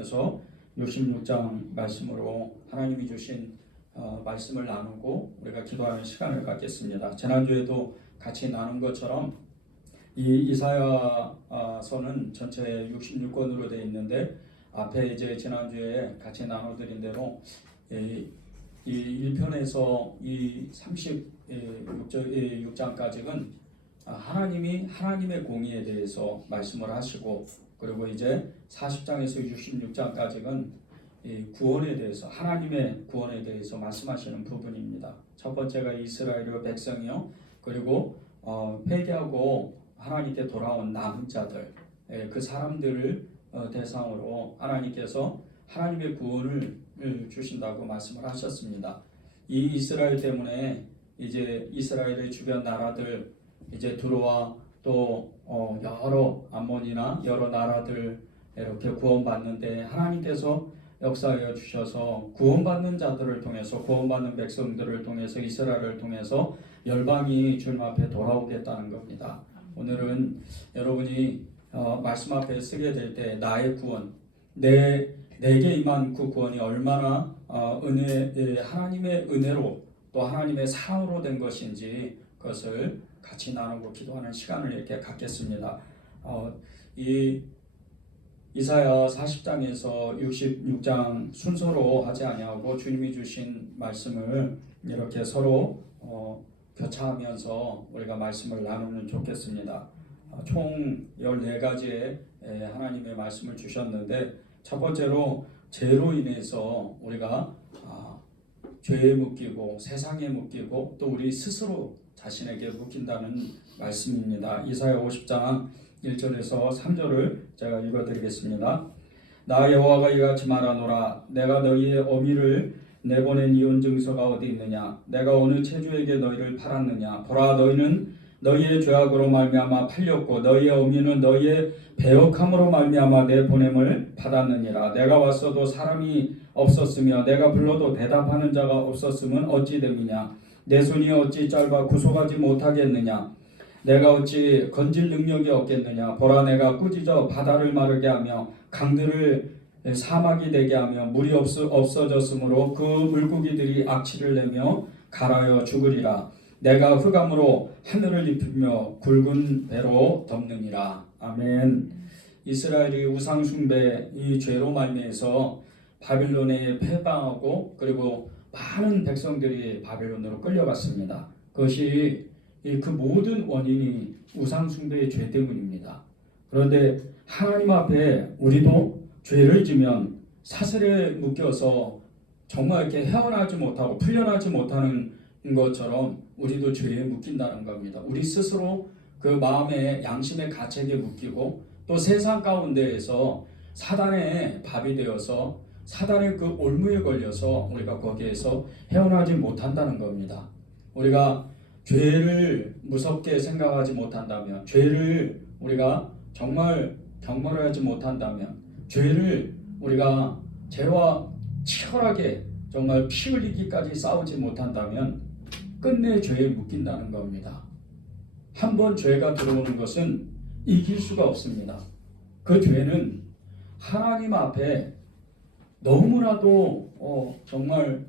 40장에서 66장 말씀으로 하나님이 주신 말씀을 나누고 우리가 기도하는 시간을 갖겠습니다. 지난주에도 같이 나눈 것처럼 이 이사야서는 전체 66권으로 되어 있는데 앞에 이제 지난주에 같이 나눠드린 대로 이 1편에서 이 36장까지는 하나님이 하나님의 공의에 대해서 말씀을 하시고, 그리고 이제 40장에서 66장까지는 구원에 대해서, 하나님의 구원에 대해서 말씀하시는 부분입니다. 첫 번째가 이스라엘의 백성이요, 그리고 회개하고 하나님께 돌아온 남은 자들, 그 사람들을 대상으로 하나님께서 하나님의 구원을 주신다고 말씀을 하셨습니다. 이 이스라엘 때문에 이제 이스라엘의 주변 나라들 이제 들어와 또 여러 암몬이나 여러 나라들 이렇게 구원받는데, 하나님께서 역사하여 주셔서 구원받는 자들을 통해서, 구원받는 백성들을 통해서, 이스라엘을 통해서 열방이 주님 앞에 돌아오겠다는 겁니다. 오늘은 여러분이 말씀 앞에 쓰게 될 때 나의 구원, 내게 임한 그 구원이 얼마나 하나님의 은혜로 또 하나님의 사랑으로 된 것인지 그것을 같이 나누고 기도하는 시간을 이렇게 갖겠습니다. 이 이사야 40장에서 66장 순서로 하지 아니하고 주님이 주신 말씀을 이렇게 서로 교차하면서 우리가 말씀을 나누면 좋겠습니다. 총 14가지의 하나님의 말씀을 주셨는데, 첫 번째로 죄로 인해서 우리가 죄에 묶이고 세상에 묶이고 또 우리 스스로 자신에게 묶인다는 말씀입니다. 이사야 50장 1절에서 3절을 제가 읽어드리겠습니다. 나 여호와가 이같이 말하노라. 내가 너희의 어미를 내보낸 이혼 증서가 어디 있느냐? 내가 어느 체주에게 너희를 팔았느냐? 보라, 너희는 너희의 죄악으로 말미암아 팔렸고 너희의 어미는 너희의 배역함으로 말미암아 내 보냄을 받았느니라. 내가 왔어도 사람이 없었으며 내가 불러도 대답하는 자가 없었으면 어찌 됨이냐? 내 손이 어찌 짧아 구속하지 못하겠느냐? 내가 어찌 건질 능력이 없겠느냐? 보라, 내가 꾸짖어 바다를 마르게 하며 강들을 사막이 되게 하며 물이 없어졌으므로 그 물고기들이 악취를 내며 갈아여 죽으리라. 내가 흑암으로 하늘을 입히며 굵은 배로 덮느니라. 아멘. 이스라엘이 우상 숭배 이 죄로 말미에서 바빌론에 패방하고 그리고 많은 백성들이 바빌론으로 끌려갔습니다. 그것이 그 모든 원인이 우상 숭배의 죄 때문입니다. 그런데 하나님 앞에 우리도 죄를 지면 사슬에 묶여서 정말 이렇게 헤어나지 못하고 풀려나지 못하는 것처럼 우리도 죄에 묶인다는 겁니다. 우리 스스로 그 마음의 양심의 가책에 묶이고 또 세상 가운데에서 사단의 밥이 되어서 사단의 그 올무에 걸려서 우리가 거기에서 헤어나지 못한다는 겁니다. 우리가 죄를 무섭게 생각하지 못한다면, 죄를 우리가 정말 경멸하지 못한다면, 죄를 우리가 죄와 치열하게 정말 피 흘리기까지 싸우지 못한다면 끝내 죄에 묶인다는 겁니다. 한번 죄가 들어오는 것은 이길 수가 없습니다. 그 죄는 하나님 앞에 너무나도 정말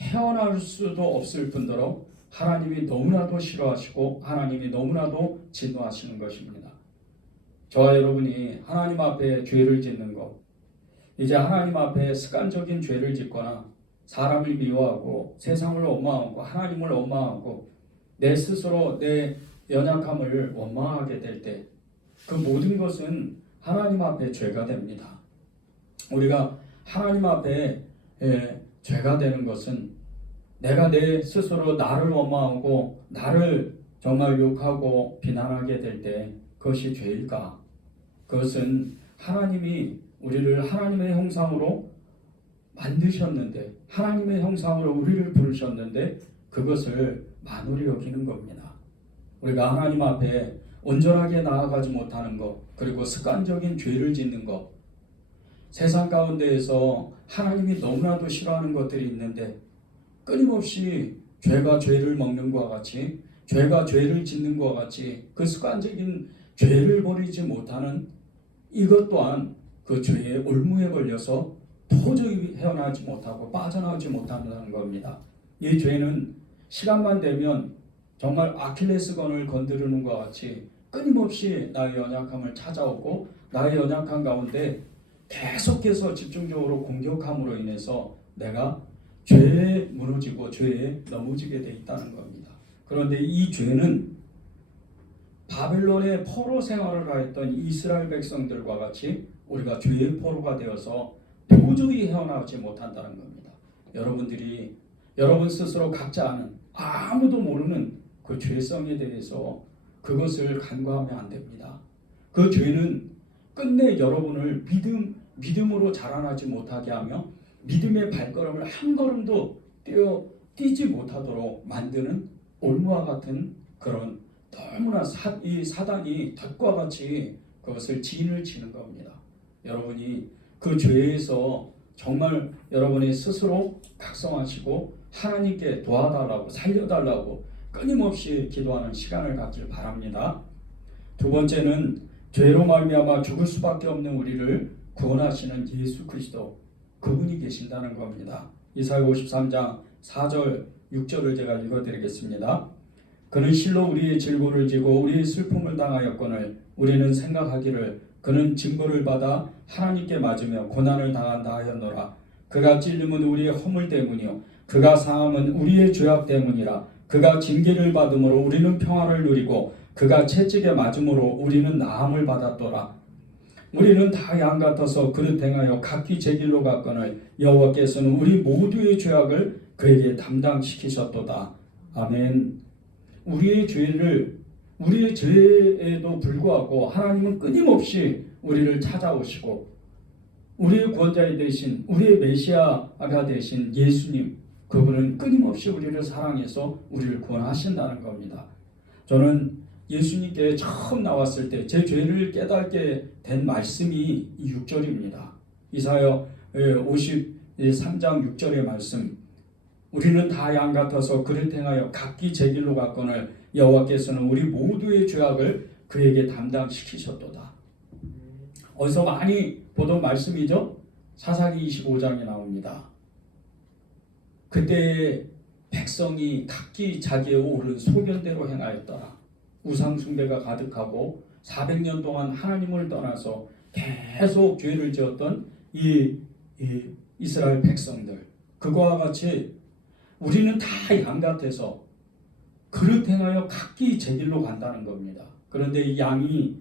헤어날 수도 없을 뿐더러 하나님이 너무나도 싫어하시고 하나님이 너무나도 진노하시는 것입니다. 저와 여러분이 하나님 앞에 죄를 짓는 것, 이제 하나님 앞에 습관적인 죄를 짓거나 사람을 미워하고 세상을 원망하고 하나님을 원망하고 내 스스로 내 연약함을 원망하게 될 때 그 모든 것은 하나님 앞에 죄가 됩니다. 우리가 하나님 앞에 죄가 되는 것은 내가 내 스스로 나를 원망하고 나를 정말 욕하고 비난하게 될 때 그것이 죄일까? 그것은 하나님이 우리를 하나님의 형상으로 만드셨는데, 하나님의 형상으로 우리를 부르셨는데 그것을 만홀히 여기는 겁니다. 우리가 하나님 앞에 온전하게 나아가지 못하는 것, 그리고 습관적인 죄를 짓는 것, 세상 가운데에서 하나님이 너무나도 싫어하는 것들이 있는데 끊임없이 죄가 죄를 먹는 것과 같이, 죄가 죄를 짓는 것과 같이 그 습관적인 죄를 버리지 못하는 이것 또한 그 죄의 올무에 걸려서 도저히 헤어나지 못하고 빠져나오지 못한다는 겁니다. 이 죄는 시간만 되면 정말 아킬레스건을 건드리는 것 같이 끊임없이 나의 연약함을 찾아오고 나의 연약함 가운데 계속해서 집중적으로 공격함으로 인해서 내가 죄에 무너지고 죄에 넘어지게 돼 있다는 겁니다. 그런데 이 죄는 바벨론의 포로 생활을 하였던 이스라엘 백성들과 같이 우리가 죄의 포로가 되어서 도저히 헤어나오지 못한다는 겁니다. 여러분 스스로 각자 아는 아무도 모르는 그 죄성에 대해서 그것을 간과하면 안 됩니다. 그 죄는 끝내 여러분을 믿음으로 자라나지 못하게 하며 믿음의 발걸음을 한 걸음도 뛰지 못하도록 만드는 올무와 같은 그런 너무나 이 사단이 덫과 같이 그것을 진을 치는 겁니다. 여러분이 그 죄에서 정말 여러분이 스스로 각성하시고 하나님께 도와달라고 살려달라고 끊임없이 기도하는 시간을 갖길 바랍니다. 두 번째는 죄로 말미암아 죽을 수밖에 없는 우리를 구원하시는 예수 그리스도, 그분이 계신다는 겁니다. 이사야 53장 4절 6절을 제가 읽어드리겠습니다. 그는 실로 우리의 질고를 지고 우리의 슬픔을 당하였거늘 우리는 생각하기를 그는 징벌을 받아 하나님께 맞으며 고난을 당한다 하였노라. 그가 찔림은 우리의 허물 때문이요 그가 상함은 우리의 죄악 때문이라. 그가 징계를 받음으로 우리는 평화를 누리고 그가 채찍에 맞음으로 우리는 나음을 받았더라. 우리는 다 양 같아서 그릇 행하여 각기 제 길로 갔거늘 여호와께서는 우리 모두의 죄악을 그에게 담당시키셨도다. 아멘. 우리의 죄에도 불구하고 하나님은 끊임없이 우리를 찾아오시고 우리의 구원자 되신 우리의 메시아가 되신 예수님, 그분은 끊임없이 우리를 사랑해서 우리를 구원하신다는 겁니다. 저는 예수님께 처음 나왔을 때 제 죄를 깨닫게 된 말씀이 6절입니다. 이사야 53장 6절의 말씀. 우리는 다 양 같아서 그릇 행하여 각기 제 길로 갔거늘 여호와께서는 우리 모두의 죄악을 그에게 담당시키셨도다. 어디서 많이 보던 말씀이죠. 사사기 25장에 나옵니다. 그때 백성이 각기 자기의 옳은 소견대로 행하였더라. 우상 숭배가 가득하고 400년 동안 하나님을 떠나서 계속 죄를 지었던 이 이스라엘 백성들, 그거와 같이 우리는 다 양 같아서 그릇 행하여 각기 제 길로 간다는 겁니다. 그런데 이 양이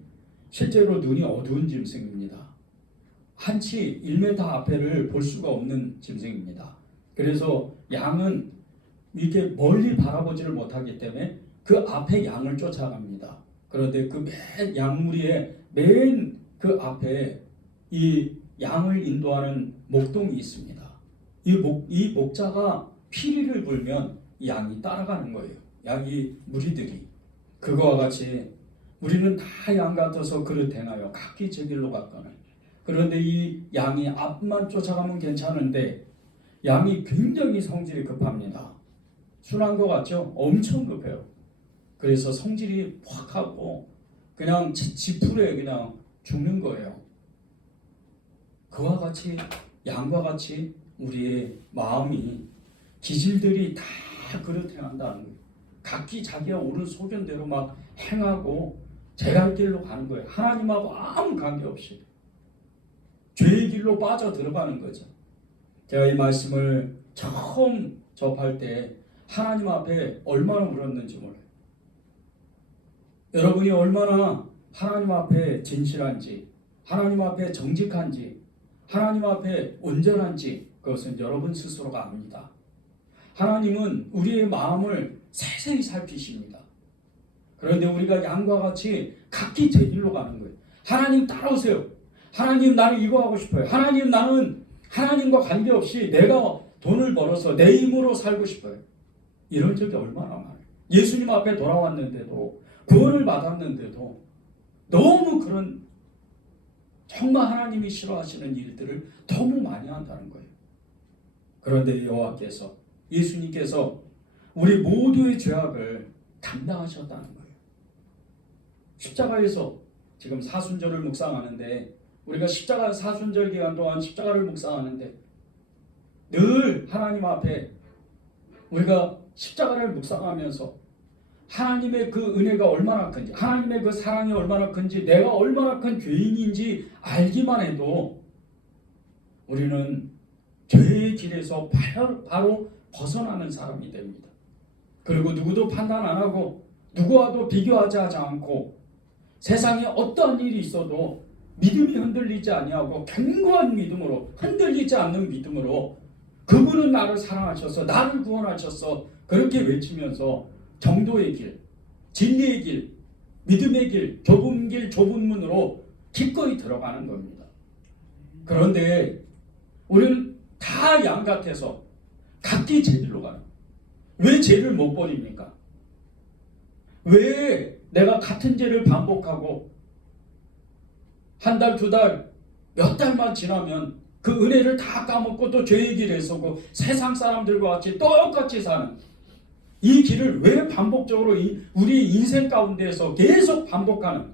실제로 눈이 어두운 짐승입니다. 한치 1m 앞에를 볼 수가 없는 짐승입니다. 그래서 양은 이렇게 멀리 바라보지를 못하기 때문에 그 앞에 양을 쫓아갑니다. 그런데 그 맨 양무리의 맨 그 앞에 이 양을 인도하는 목동이 있습니다. 이 목자가 피리를 불면 양이 따라가는 거예요. 양이 무리들이. 그거와 같이 우리는 다 양 같아서 그릇 행하여 각기 제 길로 갔거늘. 그런데 이 양이 앞만 쫓아가면 괜찮은데 양이 굉장히 성질이 급합니다. 순한 것 같죠? 엄청 급해요. 그래서 성질이 확 하고 그냥 지풀에 그냥 죽는 거예요. 그와 같이 양과 같이 우리의 마음이 기질들이 다 그릇 행한다는 거예요. 각기 자기가 옳은 소견대로 막 행하고 제갈 길로 가는 거예요. 하나님하고 아무 관계없이 죄의 길로 빠져 들어가는 거죠. 제가 이 말씀을 처음 접할 때 하나님 앞에 얼마나 울었는지 몰라요. 여러분이 얼마나 하나님 앞에 진실한지, 하나님 앞에 정직한지, 하나님 앞에 온전한지 그것은 여러분 스스로가 압니다. 하나님은 우리의 마음을 세세히 살피십니다. 그런데 우리가 양과 같이 각기 제 길로 가는 거예요. 하나님 따라오세요. 하나님 나는 이거 하고 싶어요. 하나님 나는 하나님과 관계없이 내가 돈을 벌어서 내 힘으로 살고 싶어요. 이런 적이 얼마나 많아요. 예수님 앞에 돌아왔는데도 구원을 받았는데도 너무 그런 정말 하나님이 싫어하시는 일들을 너무 많이 한다는 거예요. 그런데 여호와께서 예수님께서 우리 모두의 죄악을 담당하셨다는 거예요. 십자가에서 지금 사순절을 묵상하는데 우리가 십자가 사순절 기간 동안 십자가를 묵상하는데 늘 하나님 앞에 우리가 십자가를 묵상하면서 하나님의 그 은혜가 얼마나 큰지, 하나님의 그 사랑이 얼마나 큰지, 내가 얼마나 큰 죄인인지 알기만 해도 우리는 죄의 길에서 바로 벗어나는 사람이 됩니다. 그리고 누구도 판단 안 하고 누구와도 비교하지 않고 세상에 어떠한 일이 있어도 믿음이 흔들리지 아니하고 견고한 믿음으로, 흔들리지 않는 믿음으로 그분은 나를 사랑하셔서 나를 구원하셔서 그렇게 외치면서 정도의 길, 진리의 길, 믿음의 길, 좁은 길, 좁은 문으로 기꺼이 들어가는 겁니다. 그런데 우리는 다 양 같아서 각기 제 길로 가는 거예요. 왜 죄를 못 버립니까? 왜 내가 같은 죄를 반복하고 한 달, 두 달, 몇 달만 지나면 그 은혜를 다 까먹고 또 죄의 길에 서고 세상 사람들과 같이 똑같이 사는 이 길을 왜 반복적으로 우리 인생 가운데에서 계속 반복하는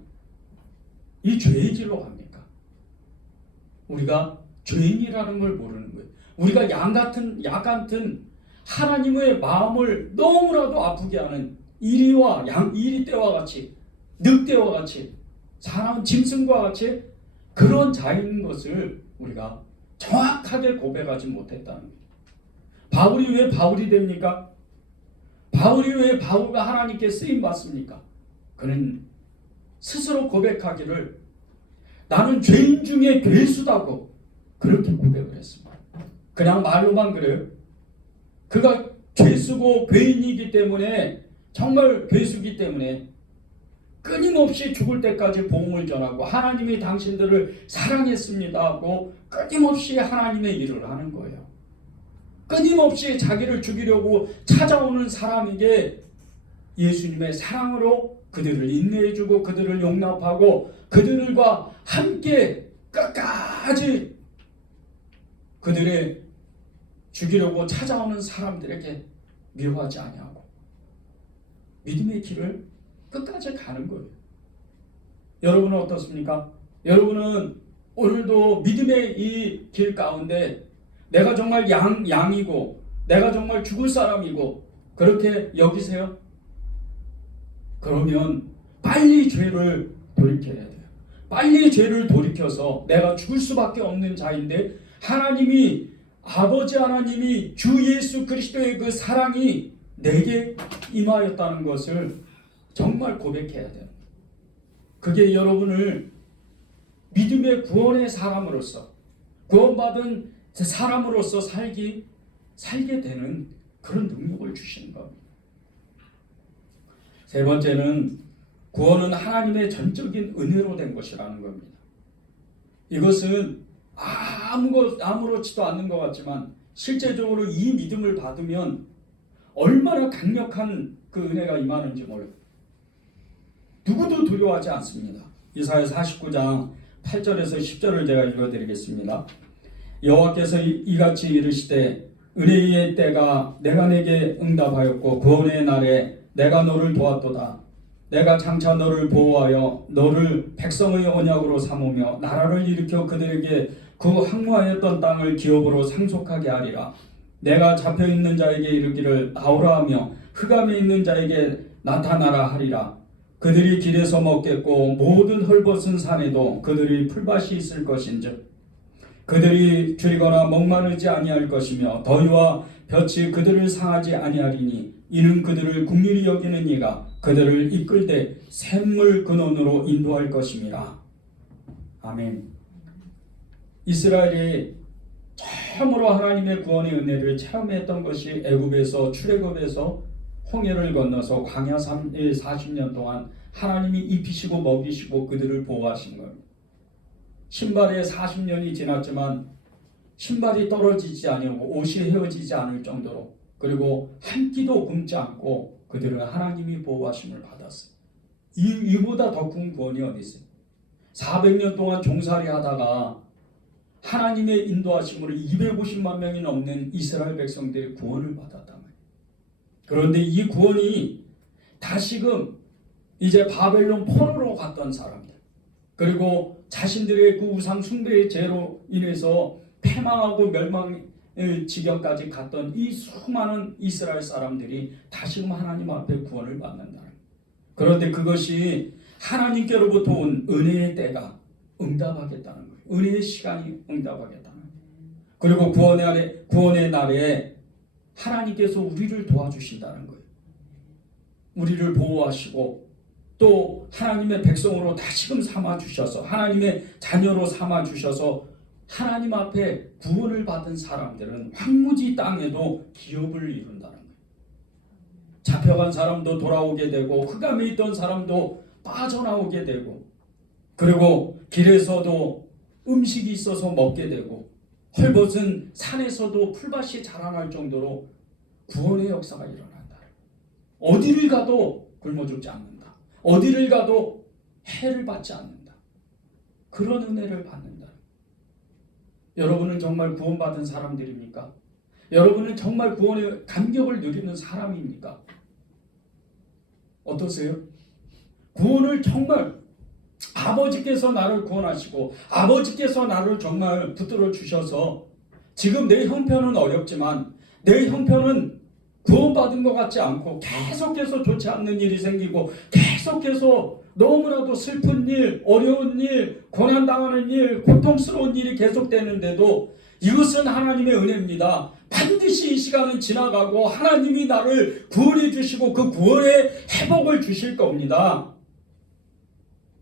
이 죄의 길로 갑니까? 우리가 죄인이라는 걸 모르는 거예요. 우리가 양 같은 하나님의 마음을 너무나도 아프게 하는 이리 때와 같이 늑대와 같이 사람 짐승과 같이 그런 자인 것을 우리가 정확하게 고백하지 못했다는 거예요. 바울이 왜 바울이 됩니까? 바울이 왜 바울과 하나님께 쓰임 받습니까? 그는 스스로 고백하기를 나는 죄인 중에 괴수다고 그렇게 고백을 했습니다. 그냥 말로만 그래요. 그가 죄수고 죄인이기 때문에 정말 괴수기 때문에 끊임없이 죽을 때까지 복음을 전하고 하나님이 당신들을 사랑했습니다 하고 끊임없이 하나님의 일을 하는 거예요. 끊임없이 자기를 죽이려고 찾아오는 사람에게 예수님의 사랑으로 그들을 인내해주고 그들을 용납하고 그들과 함께 끝까지 그들의 죽이려고 찾아오는 사람들에게 미워하지 아니하고 믿음의 길을 끝까지 가는 거예요. 여러분은 어떻습니까? 여러분은 오늘도 믿음의 이 길 가운데 내가 정말 양이고 내가 정말 죽을 사람이고 그렇게 여기세요? 그러면 빨리 죄를 돌이켜야 돼요. 빨리 죄를 돌이켜서 내가 죽을 수밖에 없는 자인데 아버지 하나님이 주 예수 그리스도의 그 사랑이 내게 임하였다는 것을 정말 고백해야 돼요. 그게 여러분을 믿음의 구원의 사람으로서 구원받은 사람으로서 살게 되는 그런 능력을 주시는 겁니다. 세 번째는 구원은 하나님의 전적인 은혜로 된 것이라는 겁니다. 이것은 아무렇지도 않는 것 같지만 실제적으로 이 믿음을 받으면 얼마나 강력한 그 은혜가 임하는지 몰라요. 누구도 두려워하지 않습니다. 이사야 49장 8절에서 10절을 제가 읽어드리겠습니다. 여호와께서 이같이 이르시되 은혜의 때가 내가 내게 응답하였고 구원의 날에 내가 너를 도왔도다. 내가 장차 너를 보호하여 너를 백성의 언약으로 삼으며 나라를 일으켜 그들에게 그 항모하였던 땅을 기업으로 상속하게 하리라. 내가 잡혀있는 자에게 이르기를 나오라 하며 흑암에 있는 자에게 나타나라 하리라. 그들이 길에서 먹겠고 모든 헐벗은 산에도 그들이 풀밭이 있을 것인즉 그들이 줄이거나 목마르지 아니할 것이며 더위와 볕이 그들을 상하지 아니하리니 이는 그들을 긍휼히 여기는 이가 그들을 이끌되 샘물 근원으로 인도할 것임이라. 아멘. 이스라엘이 처음으로 하나님의 구원의 은혜를 체험했던 것이 애굽에서 출애굽에서 홍해를 건너서 광야 40년 동안 하나님이 입히시고 먹이시고 그들을 보호하신 겁니다. 신발에 40년이 지났지만 신발이 떨어지지 아니하고 옷이 헤어지지 않을 정도로 그리고 한 끼도 굶지 않고 그들은 하나님이 보호하심을 받았어요. 이보다 더 큰 구원이 어디 있어요? 400년 동안 종살이 하다가 하나님의 인도하심으로 250만 명이 넘는 이스라엘 백성들이 구원을 받았단 말이에요. 그런데 이 구원이 다시금 이제 바벨론 포로로 갔던 사람들 그리고 자신들의 그 우상 숭배의 죄로 인해서 패망하고 멸망의 지경까지 갔던 이 수많은 이스라엘 사람들이 다시금 하나님 앞에 구원을 받는다. 그런데 그것이 하나님께로부터 온 은혜의 때가 응답하겠다는 거예요. 은혜의 시간이 응답하겠다는 거예요. 그리고 구원의 날에 하나님께서 우리를 도와주신다는 거예요. 우리를 보호하시고 또 하나님의 백성으로 다시금 삼아주셔서 하나님의 자녀로 삼아주셔서 하나님 앞에 구원을 받은 사람들은 황무지 땅에도 기업을 이룬다는 거예요. 잡혀간 사람도 돌아오게 되고 흑암에 있던 사람도 빠져나오게 되고 그리고 길에서도 음식이 있어서 먹게 되고 헐벗은 산에서도 풀밭이 자라날 정도로 구원의 역사가 일어난다. 어디를 가도 굶어 죽지 않는다. 어디를 가도 해를 받지 않는다. 그런 은혜를 받는다. 여러분은 정말 구원받은 사람들입니까? 여러분은 정말 구원의 감격을 누리는 사람입니까? 어떠세요? 구원을 정말 아버지께서 나를 구원하시고 아버지께서 나를 정말 붙들어 주셔서 지금 내 형편은 어렵지만 내 형편은 구원받은 것 같지 않고 계속해서 좋지 않는 일이 생기고 계속해서 너무나도 슬픈 일, 어려운 일, 고난당하는 일, 고통스러운 일이 계속되는데도 이것은 하나님의 은혜입니다. 반드시 이 시간은 지나가고 하나님이 나를 구원해 주시고 그 구원의 회복을 주실 겁니다.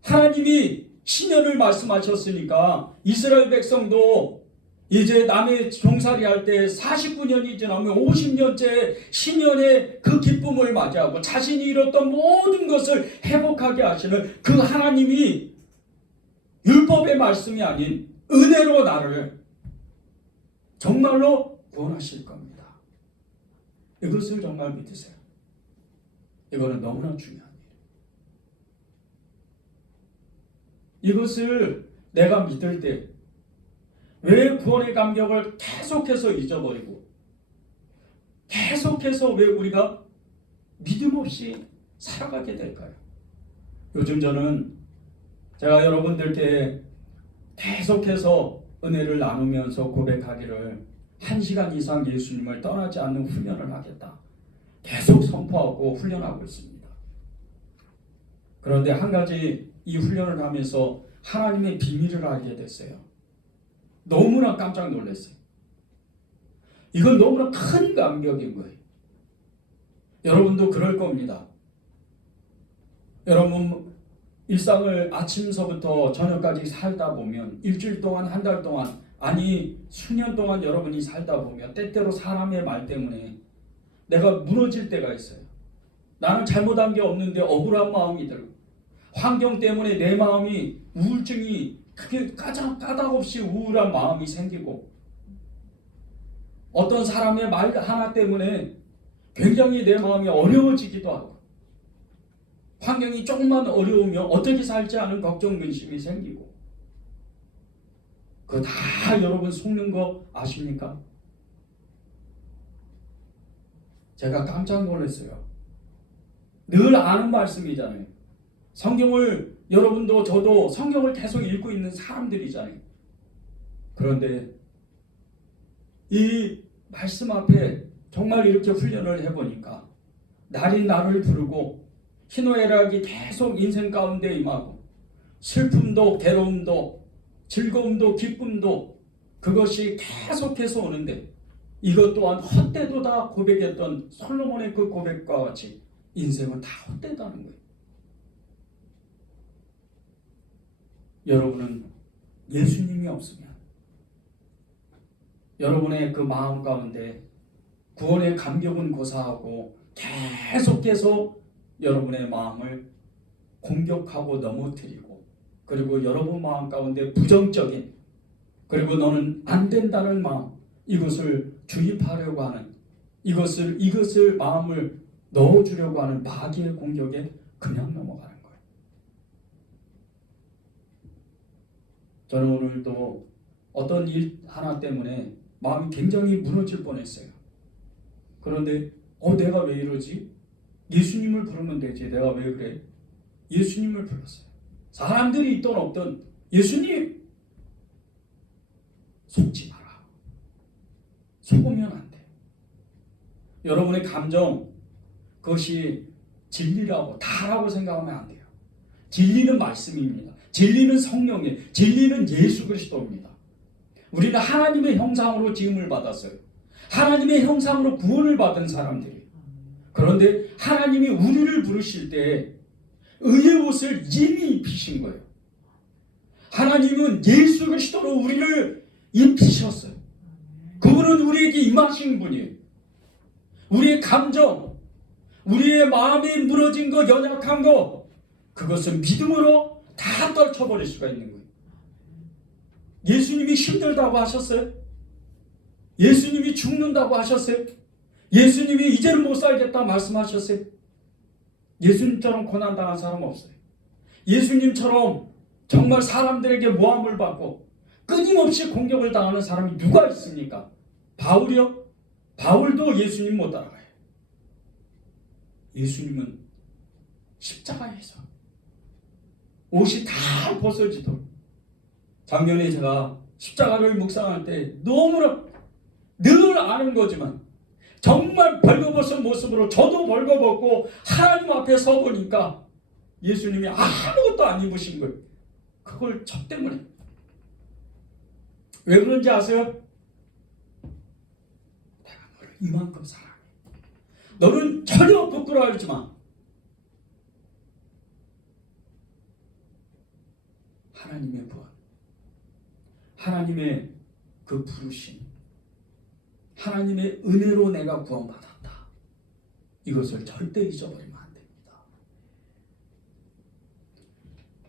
하나님이 신년을 말씀하셨으니까 이스라엘 백성도 이제 남의 종살이 할 때 49년이 지나면 50년째 신년의 그 기쁨을 맞이하고 자신이 잃었던 모든 것을 회복하게 하시는 그 하나님이 율법의 말씀이 아닌 은혜로 나를 정말로 구원하실 겁니다. 이것을 정말 믿으세요. 이거는 너무나 중요한 일이에요. 이것을 내가 믿을 때 왜 구원의 감격을 계속해서 잊어버리고 계속해서 왜 우리가 믿음 없이 살아가게 될까요? 요즘 저는 제가 여러분들께 계속해서 은혜를 나누면서 고백하기를 1시간 이상 예수님을 떠나지 않는 훈련을 하겠다. 계속 선포하고 훈련하고 있습니다. 그런데 한 가지 이 훈련을 하면서 하나님의 비밀을 알게 됐어요. 너무나 깜짝 놀랐어요. 이건 너무나 큰 감격인 거예요. 여러분도 그럴 겁니다. 여러분 일상을 아침서부터 저녁까지 살다 보면 일주일 동안 한 달 동안 아니 수년 동안 여러분이 살다 보면 때때로 사람의 말 때문에 내가 무너질 때가 있어요. 나는 잘못한 게 없는데 억울한 마음이 들고 환경 때문에 내 마음이 우울증이 그게 까닭없이 우울한 마음이 생기고 어떤 사람의 말 하나 때문에 굉장히 내 마음이 어려워지기도 하고 환경이 조금만 어려우면 어떻게 살지 하는 걱정 근심이 생기고 그거 다 여러분 속는 거 아십니까? 제가 깜짝 놀랐어요. 늘 아는 말씀이잖아요. 성경을 여러분도 저도 성경을 계속 읽고 있는 사람들이잖아요. 그런데 이 말씀 앞에 정말 이렇게 훈련을 해보니까 날이 나를 부르고 희노애락이 계속 인생 가운데 임하고 슬픔도 괴로움도 즐거움도 기쁨도 그것이 계속해서 오는데 이것 또한 헛되도다 고백했던 솔로몬의 그 고백과 같이 인생은 다 헛되다는 거예요. 여러분은 예수님이 없으면 여러분의 그 마음 가운데 구원의 감격은 고사하고 계속해서 여러분의 마음을 공격하고 넘어뜨리고 그리고 여러분 마음 가운데 부정적인 그리고 너는 안 된다는 마음 이것을 주입하려고 하는 이것을 마음을 넣어주려고 하는 마귀의 공격에 그냥 넘어가는 거예요. 저는 오늘도 어떤 일 하나 때문에 마음이 굉장히 무너질 뻔했어요. 그런데 내가 왜 이러지? 예수님을 부르면 되지. 내가 왜 그래? 예수님을 불렀어요. 사람들이 있든 없든 예수님 속지 마라. 속으면 안 돼. 여러분의 감정 그것이 진리라고 다라고 생각하면 안 돼요. 진리는 말씀입니다. 진리는 성령이에요. 진리는 예수 그리스도입니다. 우리는 하나님의 형상으로 지음을 받았어요. 하나님의 형상으로 구원을 받은 사람들이에요. 그런데 하나님이 우리를 부르실 때 의의 옷을 이미 입히신 거예요. 하나님은 예수 그리스도로 우리를 입히셨어요. 그분은 우리에게 임하신 분이에요. 우리의 감정, 우리의 마음이 무너진 거, 연약한 거, 그것은 믿음으로 다 떨쳐버릴 수가 있는 거예요. 예수님이 힘들다고 하셨어요? 예수님이 죽는다고 하셨어요? 예수님이 이제는 못 살겠다 말씀하셨어요? 예수님처럼 고난당한 사람 없어요. 예수님처럼 정말 사람들에게 모함을 받고 끊임없이 공격을 당하는 사람이 누가 있습니까? 바울이요? 바울도 예수님 못 따라가요. 예수님은 십자가에서 옷이 다 벗어지도록. 작년에 제가 십자가를 묵상할 때 너무나 늘 아는 거지만 정말 벌거벗은 모습으로 저도 벌거벗고 하나님 앞에 서 보니까 예수님이 아무것도 안 입으신 거예요. 그걸 저 때문에. 왜 그런지 아세요? 내가 너를 이만큼 사랑해. 너는 전혀 부끄러워하지 마. 하나님의 구원, 하나님의 그 부르심, 하나님의 은혜로 내가 구원받았다. 이것을 절대 잊어버리면 안 됩니다.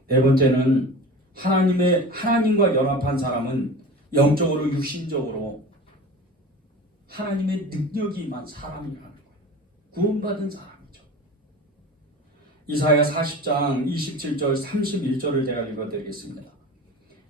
네 번째는 하나님과 연합한 사람은 영적으로 육신적으로 하나님의 능력이 임한 사람이라는 거예요. 구원받은 사람이죠. 이사야 40장 27절 31절을 제가 읽어드리겠습니다.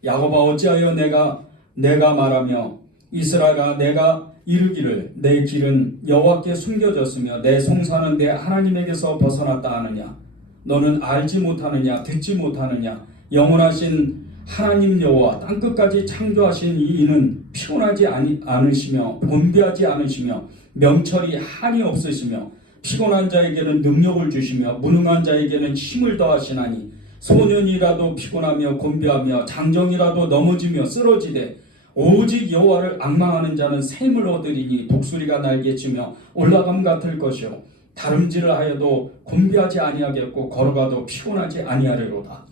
야곱아 어찌하여 내가 말하며 이스라엘아 내가 이르기를 내 길은 여호와께 숨겨졌으며 내 송사는 내 하나님에게서 벗어났다 하느냐. 너는 알지 못하느냐 듣지 못하느냐. 영원하신 하나님 여호와 땅끝까지 창조하신 이는 피곤하지 않으시며 곤비하지 않으시며 명철이 한이 없으시며 피곤한 자에게는 능력을 주시며 무능한 자에게는 힘을 더하시나니 소년이라도 피곤하며 곤비하며 장정이라도 넘어지며 쓰러지되 오직 여호와를 앙망하는 자는 샘을 얻으리니 독수리가 날개치며 올라감 같을 것이요 다름질을 하여도 곤비하지 아니하겠고 걸어가도 피곤하지 아니하리로다.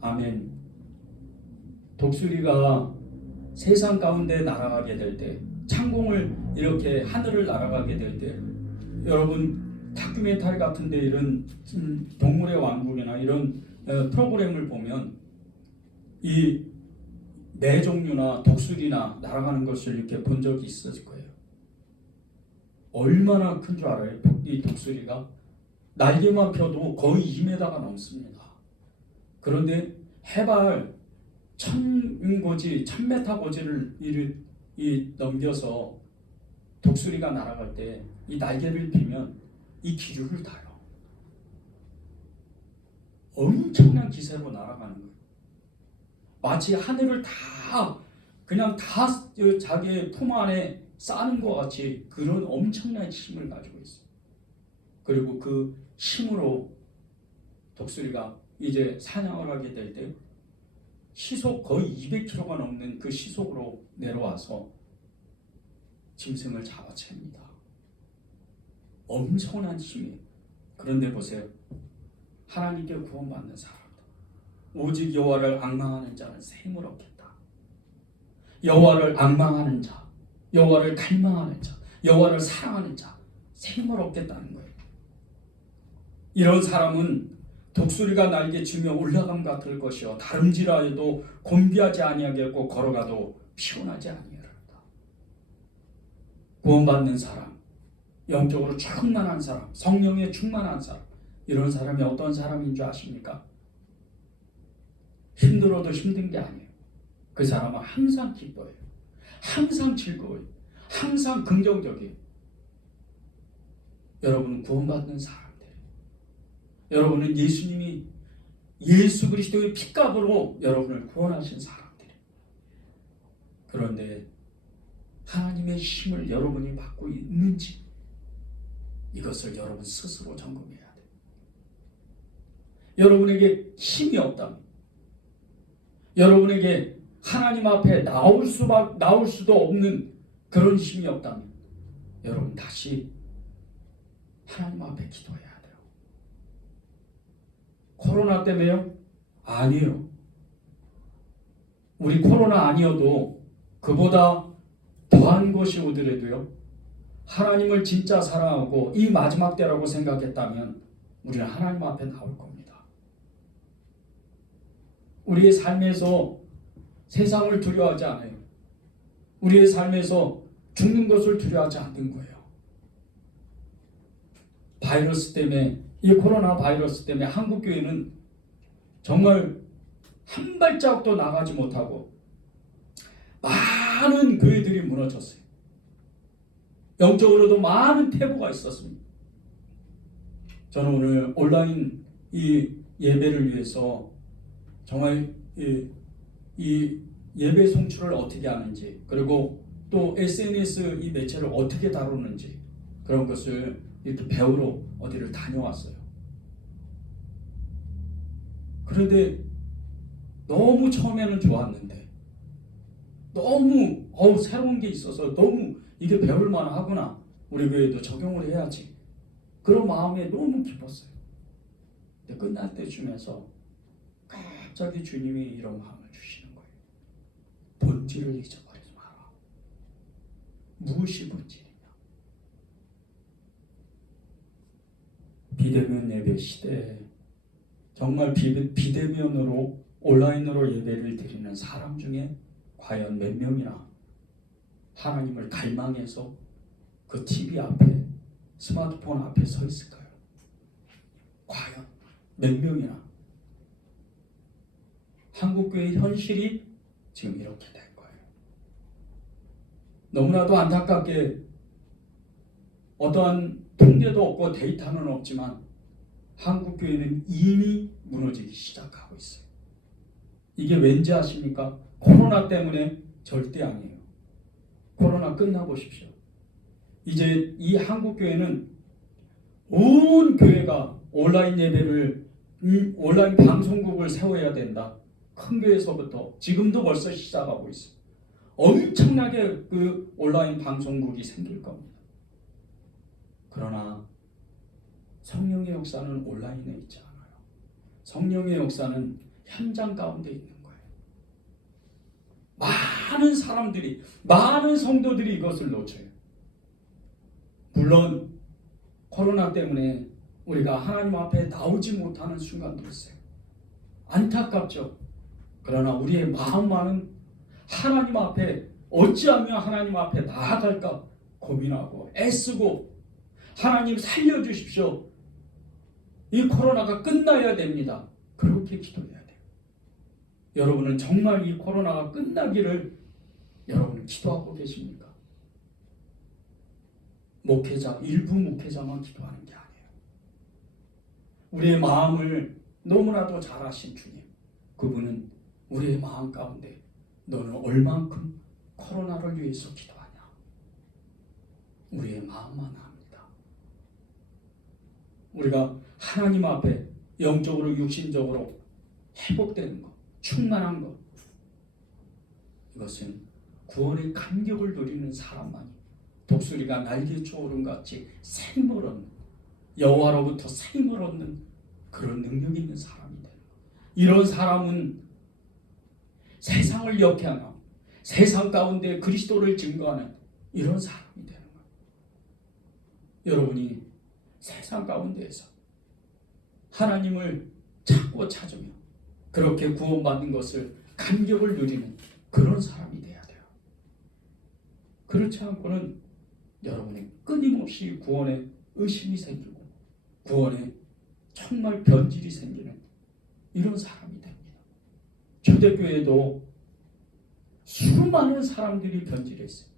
아멘. 독수리가 세상 가운데 날아가게 될 때, 창공을 이렇게 하늘을 날아가게 될 때, 여러분 다큐멘터리 같은데 이런 동물의 왕국이나 이런 프로그램을 보면 이 매 종류나 독수리나 날아가는 것을 이렇게 본 적이 있을 거예요. 얼마나 큰 줄 알아요? 이 독수리가 날개만 펴도 거의 2m가 넘습니다. 그런데 해발 1000m 고지를 넘겨서 독수리가 날아갈 때 이 날개를 펴면 이 기류를 타요. 엄청난 기세로 날아가는 거예요. 마치 하늘을 그냥 다 자기의 품 안에 싸는 것 같이 그런 엄청난 힘을 가지고 있어요. 그리고 그 힘으로 독수리가 이제 사냥을 하게 될 때 시속 거의 200km가 넘는 그 시속으로 내려와서 짐승을 잡아챕니다. 엄청난 힘이에요. 그런데 보세요. 하나님께 구원받는 사람들, 오직 여호와를 앙망하는 자는 샘을 얻겠다. 여호와를 앙망하는 자, 여호와를 갈망하는 자, 여호와를 사랑하는 자, 샘을 얻겠다는 거예요. 이런 사람은 독수리가 날개치며 올라감 같을 것이요 다름질하여도 곤비하지 아니하겠고 걸어가도 피곤하지 아니하리로다. 구원받는 사람, 영적으로 충만한 사람, 성령에 충만한 사람, 이런 사람이 어떤 사람인 줄 아십니까? 힘들어도 힘든 게 아니에요. 그 사람은 항상 기뻐해요. 항상 즐거워요. 항상 긍정적이에요. 여러분은 구원받는 사람들. 여러분은 예수님이 예수 그리스도의 핏값으로 여러분을 구원하신 사람들이. 그런데 하나님의 힘을 여러분이 받고 있는지 이것을 여러분 스스로 점검해야 돼요. 여러분에게 힘이 없다면, 여러분에게 하나님 앞에 나올 수도 없는 그런 힘이 없다면 여러분 다시 하나님 앞에 기도해야 돼요. 코로나 때문에요? 아니에요. 우리 코로나 아니어도 그보다 더한 것이 오더라도요, 하나님을 진짜 사랑하고 이 마지막 때라고 생각했다면 우리는 하나님 앞에 나올 겁니다. 우리의 삶에서 세상을 두려워하지 않아요. 우리의 삶에서 죽는 것을 두려워하지 않는 거예요. 바이러스 때문에, 이 코로나 바이러스 때문에 한국교회는 정말 한 발자국도 나가지 못하고 많은 교회들이 무너졌어요. 영적으로도 많은 퇴보가 있었습니다. 저는 오늘 온라인 이 예배를 위해서 정말 이 예배 송출을 어떻게 하는지, 그리고 또 SNS 이 매체를 어떻게 다루는지 그런 것을 이렇게 배우러 어디를 다녀왔어요. 그런데 너무 처음에는 좋았는데 너무 새로운 게 있어서 너무 이게 배울 만하구나, 우리 교회도 적용을 해야지, 그런 마음에 너무 기뻤어요. 근데 끝날 때쯤에서 갑자기 주님이 이런 마음을 주시는 거예요. 본질을 잊어버리지 마라. 무엇이 본질이냐? 비대면 예배 시대에 정말 비대면으로 온라인으로 예배를 드리는 사람 중에 과연 몇 명이나 하나님을 갈망해서 그 TV 앞에, 스마트폰 앞에 서 있을까요? 과연 몇 명이나? 한국교회의 현실이 지금 이렇게 된 거예요. 너무나도 안타깝게 어떠한 통계도 없고 데이터는 없지만 한국교회는 이미 무너지기 시작하고 있어요. 이게 왠지 아십니까? 코로나 때문에? 절대 아니에요. 코로나 끝나보십시오. 이제 이 한국교회는 온 교회가 온라인 예배를, 온라인 방송국을 세워야 된다. 큰 교회에서부터 지금도 벌써 시작하고 있어요. 엄청나게 그 온라인 방송국이 생길 겁니다. 그러나 성령의 역사는 온라인에 있지 않아요. 성령의 역사는 현장 가운데 있는 거예요. 많은 사람들이, 많은 성도들이 이것을 놓쳐요. 물론 코로나 때문에 우리가 하나님 앞에 나오지 못하는 순간도 있어요. 안타깝죠. 그러나 우리의 마음만은 하나님 앞에, 어찌하면 하나님 앞에 나아갈까 고민하고 애쓰고, 하나님 살려주십시오, 이 코로나가 끝나야 됩니다, 그렇게 기도해야 돼요. 여러분은 정말 이 코로나가 끝나기를 여러분 기도하고 계십니까? 목회자, 일부 목회자만 기도하는 게 아니에요. 우리의 마음을 너무나도 잘 아신 주님, 그분은 우리의 마음 가운데 너는 얼만큼 코로나를 위해서 기도하냐, 우리의 마음만 압니다. 우리가 하나님 앞에 영적으로 육신적으로 회복되는 것, 충만한 것, 이것은 구원의 감격을 누리는 사람만이, 독수리가 날개쳐 오른 같이 생을 얻는, 여호와로부터 생을 얻는 그런 능력 있는 사람이 되는 것. 이런 사람은 세상을 역행하며 세상 가운데 그리스도를 증거하는 이런 사람이 되는 거예요. 여러분이 세상 가운데에서 하나님을 찾고 찾으며 그렇게 구원받는 것을, 감격을 누리는 그런 사람이 돼야 돼요. 그렇지 않고는 여러분의 끊임없이 구원에 의심이 생기고 구원에 정말 변질이 생기는 이런 사람이 됩니다. 초대교회도 수많은 사람들이 변질했어요.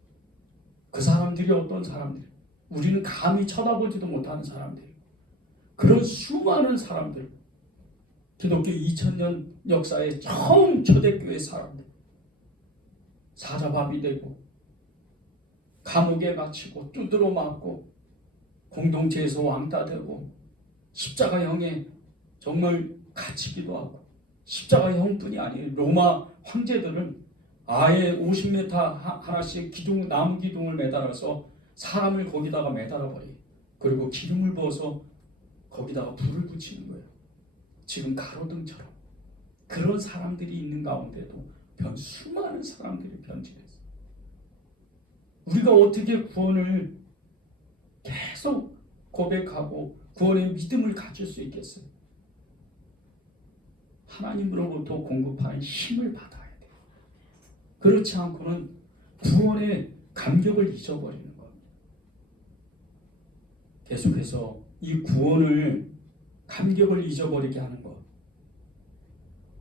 그 사람들이 어떤 사람들? 우리는 감히 쳐다보지도 못하는 사람들. 그런 수많은 사람들, 기독교 2000년 역사에 처음 초대교회 사람들 사자밥이 되고 감옥에 갇히고 두드러 맞고 공동체에서 왕따 되고 십자가형에 정말 갇히기도 하고, 십자가형뿐이 아니에요. 로마 황제들은 아예 50m 하나씩 나무 기둥을 매달아서 사람을 거기다가 매달아 버려요. 그리고 기름을 부어서 거기다가 불을 붙이는 거예요. 지금 가로등처럼. 그런 사람들이 있는 가운데도 수많은 사람들이 변질했어요. 우리가 어떻게 구원을 계속 고백하고 구원의 믿음을 가질 수 있겠어요? 하나님으로부터 공급하는 힘을 받아야 돼요. 그렇지 않고는 구원의 감격을 잊어버리는 겁니다. 계속해서 이 구원을 감격을 잊어버리게 하는 것,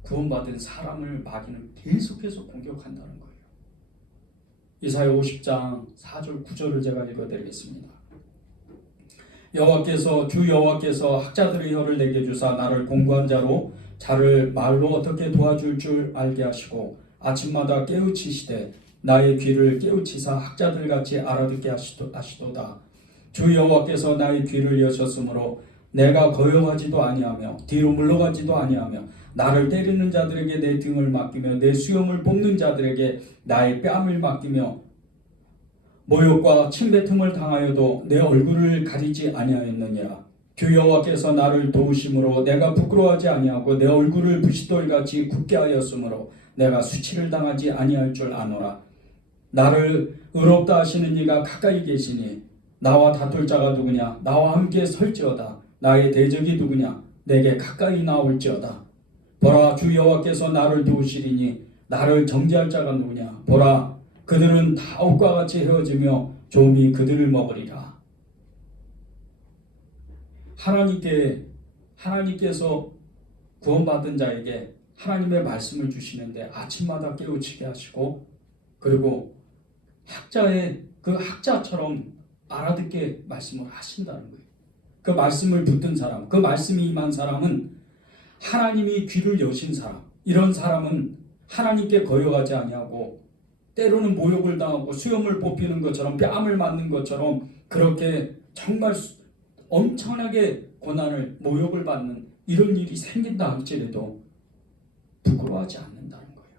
구원받은 사람을 마귀는 계속해서 공격한다는 거예요. 이사야 50장 4절 9절을 제가 읽어드리겠습니다. 주 여호와께서 학자들의 혀를 내게 주사 나를 공부한 자로 자를 말로 어떻게 도와줄 줄 알게 하시고 아침마다 깨우치시되 나의 귀를 깨우치사 학자들같이 알아듣게 하시도다. 주 여호와께서 나의 귀를 여셨으므로 내가 거역하지도 아니하며 뒤로 물러가지도 아니하며 나를 때리는 자들에게 내 등을 맡기며 내 수염을 뽑는 자들에게 나의 뺨을 맡기며 모욕과 침뱉음을 당하여도 내 얼굴을 가리지 아니하였느니라. 주 여호와께서 나를 도우심으로 내가 부끄러워하지 아니하고 내 얼굴을 부싯돌같이 굳게 하였으므로 내가 수치를 당하지 아니할 줄 아노라. 나를 의롭다 하시는 이가 가까이 계시니 나와 다툴 자가 누구냐? 나와 함께 설지어다. 나의 대적이 누구냐? 내게 가까이 나올지어다. 보라, 주 여호와께서 나를 도우시리니 나를 정죄할 자가 누구냐? 보라, 그들은 다 옷과 같이 헤어지며 좀이 그들을 먹으리라. 하나님께서 구원받은 자에게 하나님의 말씀을 주시는데 아침마다 깨우치게 하시고, 그리고 그 학자처럼 알아듣게 말씀을 하신다는 거예요. 그 말씀을 붙든 사람, 그 말씀이 임한 사람은 하나님이 귀를 여신 사람, 이런 사람은 하나님께 거역하지 아니하고 때로는 모욕을 당하고 수염을 뽑히는 것처럼 뺨을 맞는 것처럼 그렇게 정말 엄청나게 고난을 모욕을 받는 이런 일이 생긴다 할지라도 부끄러워하지 않는다는 거예요.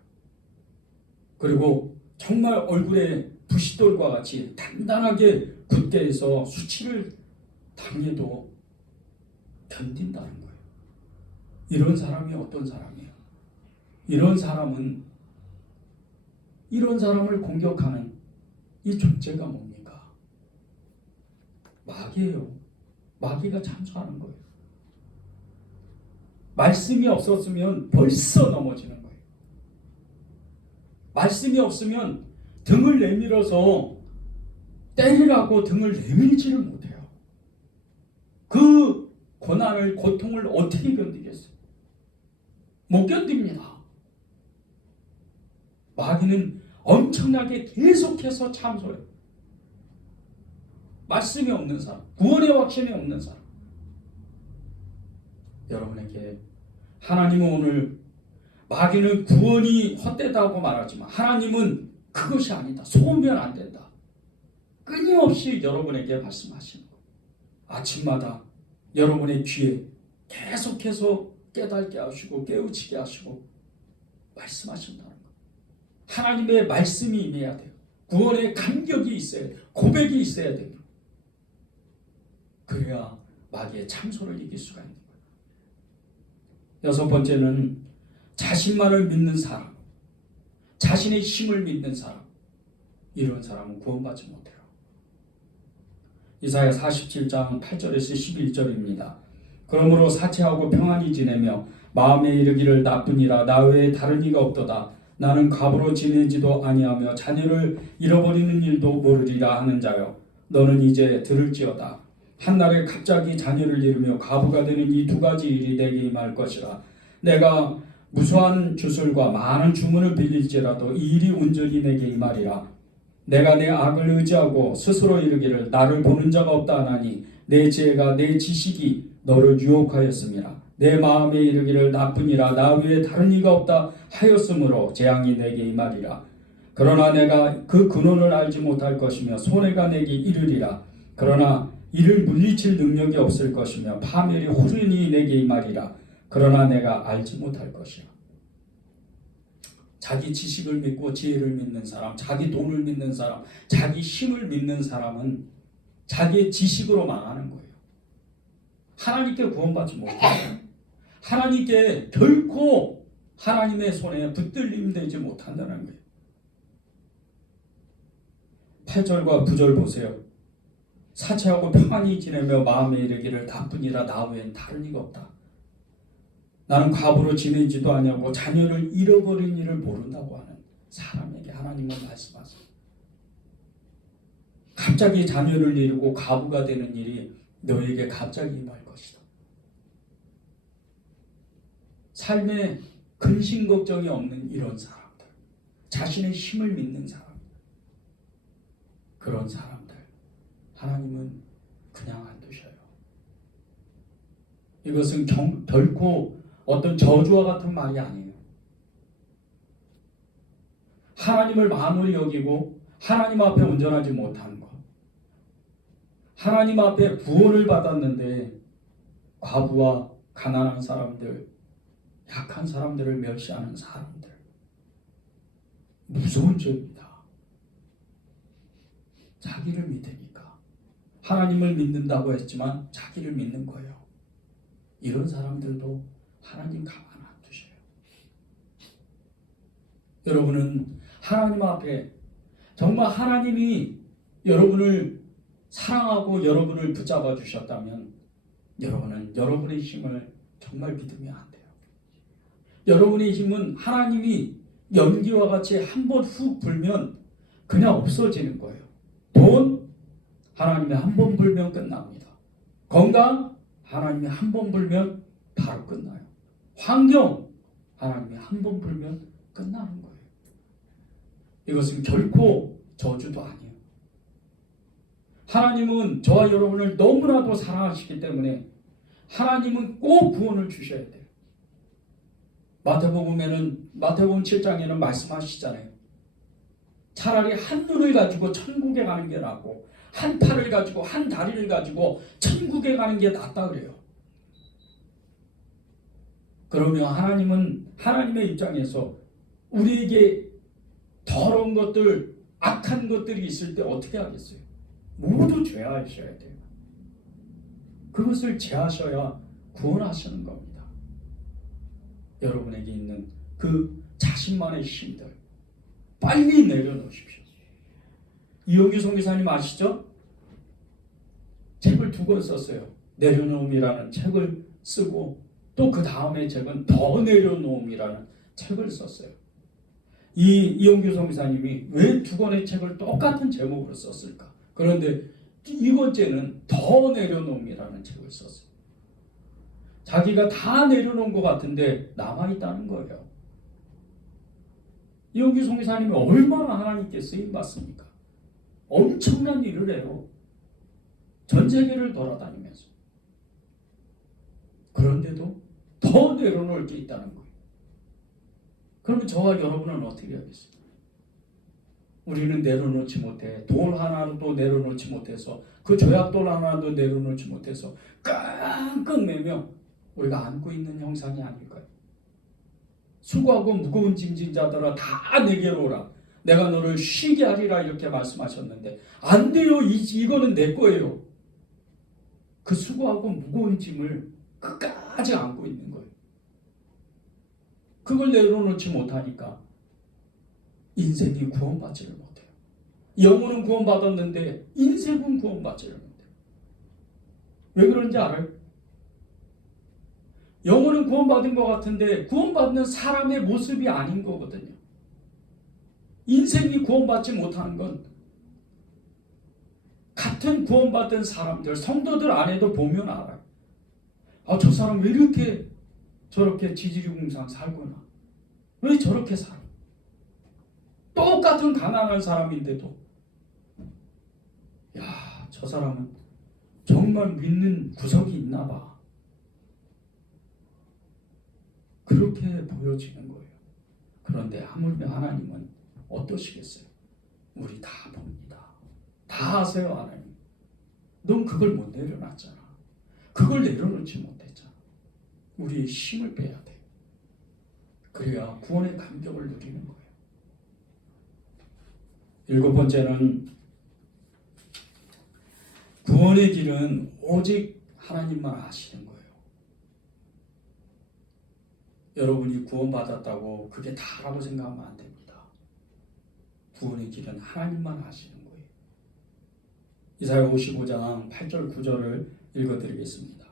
그리고 정말 얼굴에 부싯돌과 같이 단단하게 굳게 해서 수치를 당해도 견딘다는 거예요. 이런 사람이 어떤 사람이에요? 이런 사람을 공격하는 이 존재가 뭡니까? 마귀예요. 마귀가 참소하는 거예요. 말씀이 없었으면 벌써 넘어지는 거예요. 말씀이 없으면 등을 내밀어서 때리라고 등을 내밀지를 못해요. 그 고난을, 고통을 어떻게 견디겠어요? 못 견딥니다. 마귀는 엄청나게 계속해서 참소해요. 말씀이 없는 사람, 구원의 확신이 없는 사람. 여러분에게 하나님은 오늘, 마귀는 구원이 헛되다고 말하지만 하나님은 그것이 아니다. 속으면 안 된다. 끊임없이 여러분에게 말씀하시는 거예요. 아침마다 여러분의 귀에 계속해서 깨닫게 하시고 깨우치게 하시고 말씀하신다는 거예요. 하나님의 말씀이 임해야 돼요. 구원의 감격이 있어야 돼요. 고백이 있어야 돼요. 그래야 마귀의 참소를 이길 수가 있는 거예요. 여섯 번째는 자신만을 믿는 사람, 자신의 힘을 믿는 사람, 이런 사람은 구원받지 못해요. 이사야 47장 8절에서 11절입니다. 그러므로 사치하고 평안히 지내며 마음에 이르기를 나뿐이라 나 외에 다른 이가 없도다. 나는 과부로 지내지도 아니하며 자녀를 잃어버리는 일도 모르리라 하는 자여, 너는 이제 들을지어다. 한날에 갑자기 자녀를 잃으며 과부가 되는 이 두 가지 일이 내게 임할 것이라. 내가 무수한 주술과 많은 주문을 빌릴지라도 이 일이 온전히 내게 임하리라. 내가 내 악을 의지하고 스스로 이르기를 나를 보는 자가 없다 하나니 내 지혜가 내 지식이 너를 유혹하였음이라. 내 마음에 이르기를 나뿐이라 나 외에 다른 이가 없다 하였으므로 재앙이 내게 임하리라. 그러나 내가 그 근원을 알지 못할 것이며 손해가 내게 이르리라. 그러나 이를 물리칠 능력이 없을 것이며 파멸이 호련히 내게 임하리라. 그러나 내가 알지 못할 것이라. 자기 지식을 믿고 지혜를 믿는 사람, 자기 돈을 믿는 사람, 자기 힘을 믿는 사람은 자기의 지식으로 망하는 거예요. 하나님께 구원받지 못해요. 하나님께 결코 하나님의 손에 붙들림 되지 못한다는 거예요. 8절과 9절 보세요. 사치하고 평안히 지내며 마음에 이르기를 나뿐이라 나 외엔 다른 이가 없다. 나는 과부로 지내지도 아니하고 자녀를 잃어버린 일을 모른다고 하는 사람에게 하나님은 말씀하세요. 갑자기 자녀를 잃고 과부가 되는 일이 너에게 갑자기 임할 것이다. 삶에 근심 걱정이 없는 이런 사람들, 자신의 힘을 믿는 사람, 그런 사람들 하나님은 그냥 안 두셔요. 이것은 결코 어떤 저주와 같은 말이 아니에요. 하나님을 만홀히 여기고 하나님 앞에 온전하지 못하는 것, 하나님 앞에 구원을 받았는데 과부와 가난한 사람들, 약한 사람들을 멸시하는 사람들, 무서운 죄입니다. 자기를 믿으니까 하나님을 믿는다고 했지만 자기를 믿는 거예요. 이런 사람들도 하나님 가만 안 두셔요. 여러분은 하나님 앞에 정말 하나님이 여러분을 사랑하고 여러분을 붙잡아 주셨다면 여러분은 여러분의 힘을 정말 믿으면 안 돼요. 여러분의 힘은 하나님이 연기와 같이 한번 훅 불면 그냥 없어지는 거예요. 돈, 하나님이 한 번 불면 끝납니다. 건강, 하나님이 한 번 불면 바로 끝나요. 환경, 하나님이 한 번 불면 끝나는 거예요. 이것은 결코 저주도 아니에요. 하나님은 저와 여러분을 너무나도 사랑하시기 때문에 하나님은 꼭 구원을 주셔야 돼요. 마태복음 7장에는 말씀하시잖아요. 차라리 한 눈을 가지고 천국에 가는 게 낫고 한 팔을 가지고 한 다리를 가지고 천국에 가는 게 낫다 그래요. 그러면 하나님은 하나님의 입장에서 우리에게 더러운 것들, 악한 것들이 있을 때 어떻게 하겠어요? 모두 제하셔야 돼요. 그것을 제하셔야 구원하시는 겁니다. 여러분에게 있는 그 자신만의 힘들 빨리 내려놓으십시오. 이용규 선교사님 아시죠? 책을 2권 썼어요. 내려놓음이라는 책을 쓰고 또 그 다음에 책은 더 내려놓음이라는 책을 썼어요. 이용규 선교사님이 왜 2권의 책을 똑같은 제목으로 썼을까? 그런데 이번째는 더 내려놓음이라는 책을 썼어요. 자기가 다 내려놓은 것 같은데 남아있다는 거예요. 이용규 선교사님이 얼마나 하나님께 쓰임받습니까? 엄청난 일을 해요. 전 세계를 돌아다니면서. 그런데도 더 내려놓을 게 있다는 거예요. 그러면 저와 여러분은 어떻게 하겠어요? 우리는 내려놓지 못해. 돈 하나도 내려놓지 못해서 그 조약돈 하나도 내려놓지 못해서 깡깡 매며 우리가 안고 있는 형상이 아닐까요? 수고하고 무거운 짐진 자들아 다 내게로 오라. 내가 너를 쉬게 하리라 이렇게 말씀하셨는데 안 돼요. 이거는 내 거예요. 그 수고하고 무거운 짐을 끝까지 안고 있는 거예요. 그걸 내려놓지 못하니까 인생이 구원받지를 못해요. 영혼은 구원받았는데 인생은 구원받지를 못해요. 왜 그런지 알아요? 영혼은 구원받은 것 같은데 구원받는 사람의 모습이 아닌 거거든요. 인생이 구원받지 못하는 건 같은 구원받은 사람들, 성도들 안에도 보면 알아요. 저 사람 왜 이렇게 저렇게 지지리공상 살구나. 왜 저렇게 살아? 똑같은 가난한 사람인데도 저 사람은 정말 믿는 구석이 있나 봐. 그렇게 보여지는 거예요. 그런데 하물며 하나님은 어떠시겠어요? 우리 다 봅니다. 다 아세요, 하나님. 넌 그걸 못 내려놨잖아. 그걸 내려놓지 못했잖아. 우리 힘을 빼야 돼. 그래야 구원의 감격을 누리는 거예요. 7번째는 구원의 길은 오직 하나님만 아시는 거예요. 여러분이 구원받았다고 그게 다라고 생각하면 안 됩니다. 구원의 길은 하나님만 아시는 거예요. 이사야 55장 8절 9절을 읽어드리겠습니다.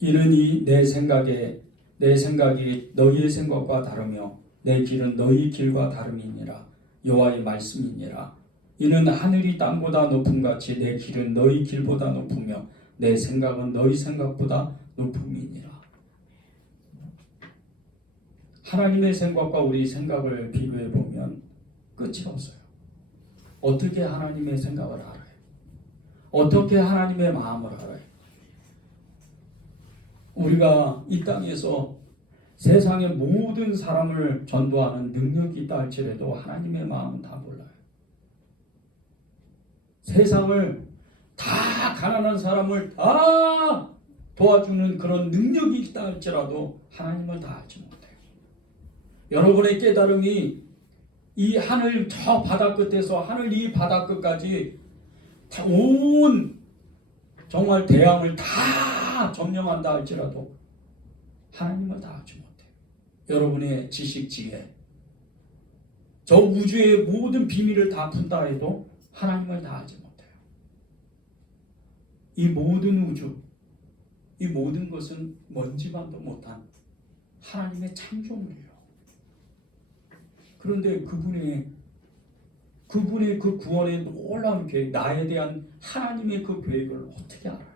이는 내 생각이 너희의 생각과 다르며 내 길은 너희 길과 다름이니라. 여호와의 말씀이니라. 이는 하늘이 땅보다 높음같이 내 길은 너희 길보다 높으며 내 생각은 너희 생각보다 높음이니라. 하나님의 생각과 우리 생각을 비교해 보면 끝이 없어요. 어떻게 하나님의 생각을 알아요? 어떻게 하나님의 마음을 알아요? 우리가 이 땅에서 세상의 모든 사람을 전도하는 능력이 있다 할지라도 하나님의 마음은 다 몰라요. 세상을 다 가난한 사람을 다 도와주는 그런 능력이 있다 할지라도 하나님을 다 알지 못해요. 여러분의 깨달음이 이 하늘 저 바다 끝에서 하늘 이 바다 끝까지 온 정말 대양을 다 점령한다 할지라도 하나님을 다 알지 못해요. 여러분의 지식 지혜, 저 우주의 모든 비밀을 다 푼다 해도 하나님을 다 알지 못해요. 이 모든 우주, 이 모든 것은 먼지만도 못한 하나님의 창조물이에요. 그런데 그분의 그 구원의 놀라운 계획, 나에 대한 하나님의 그 계획을 어떻게 알아요?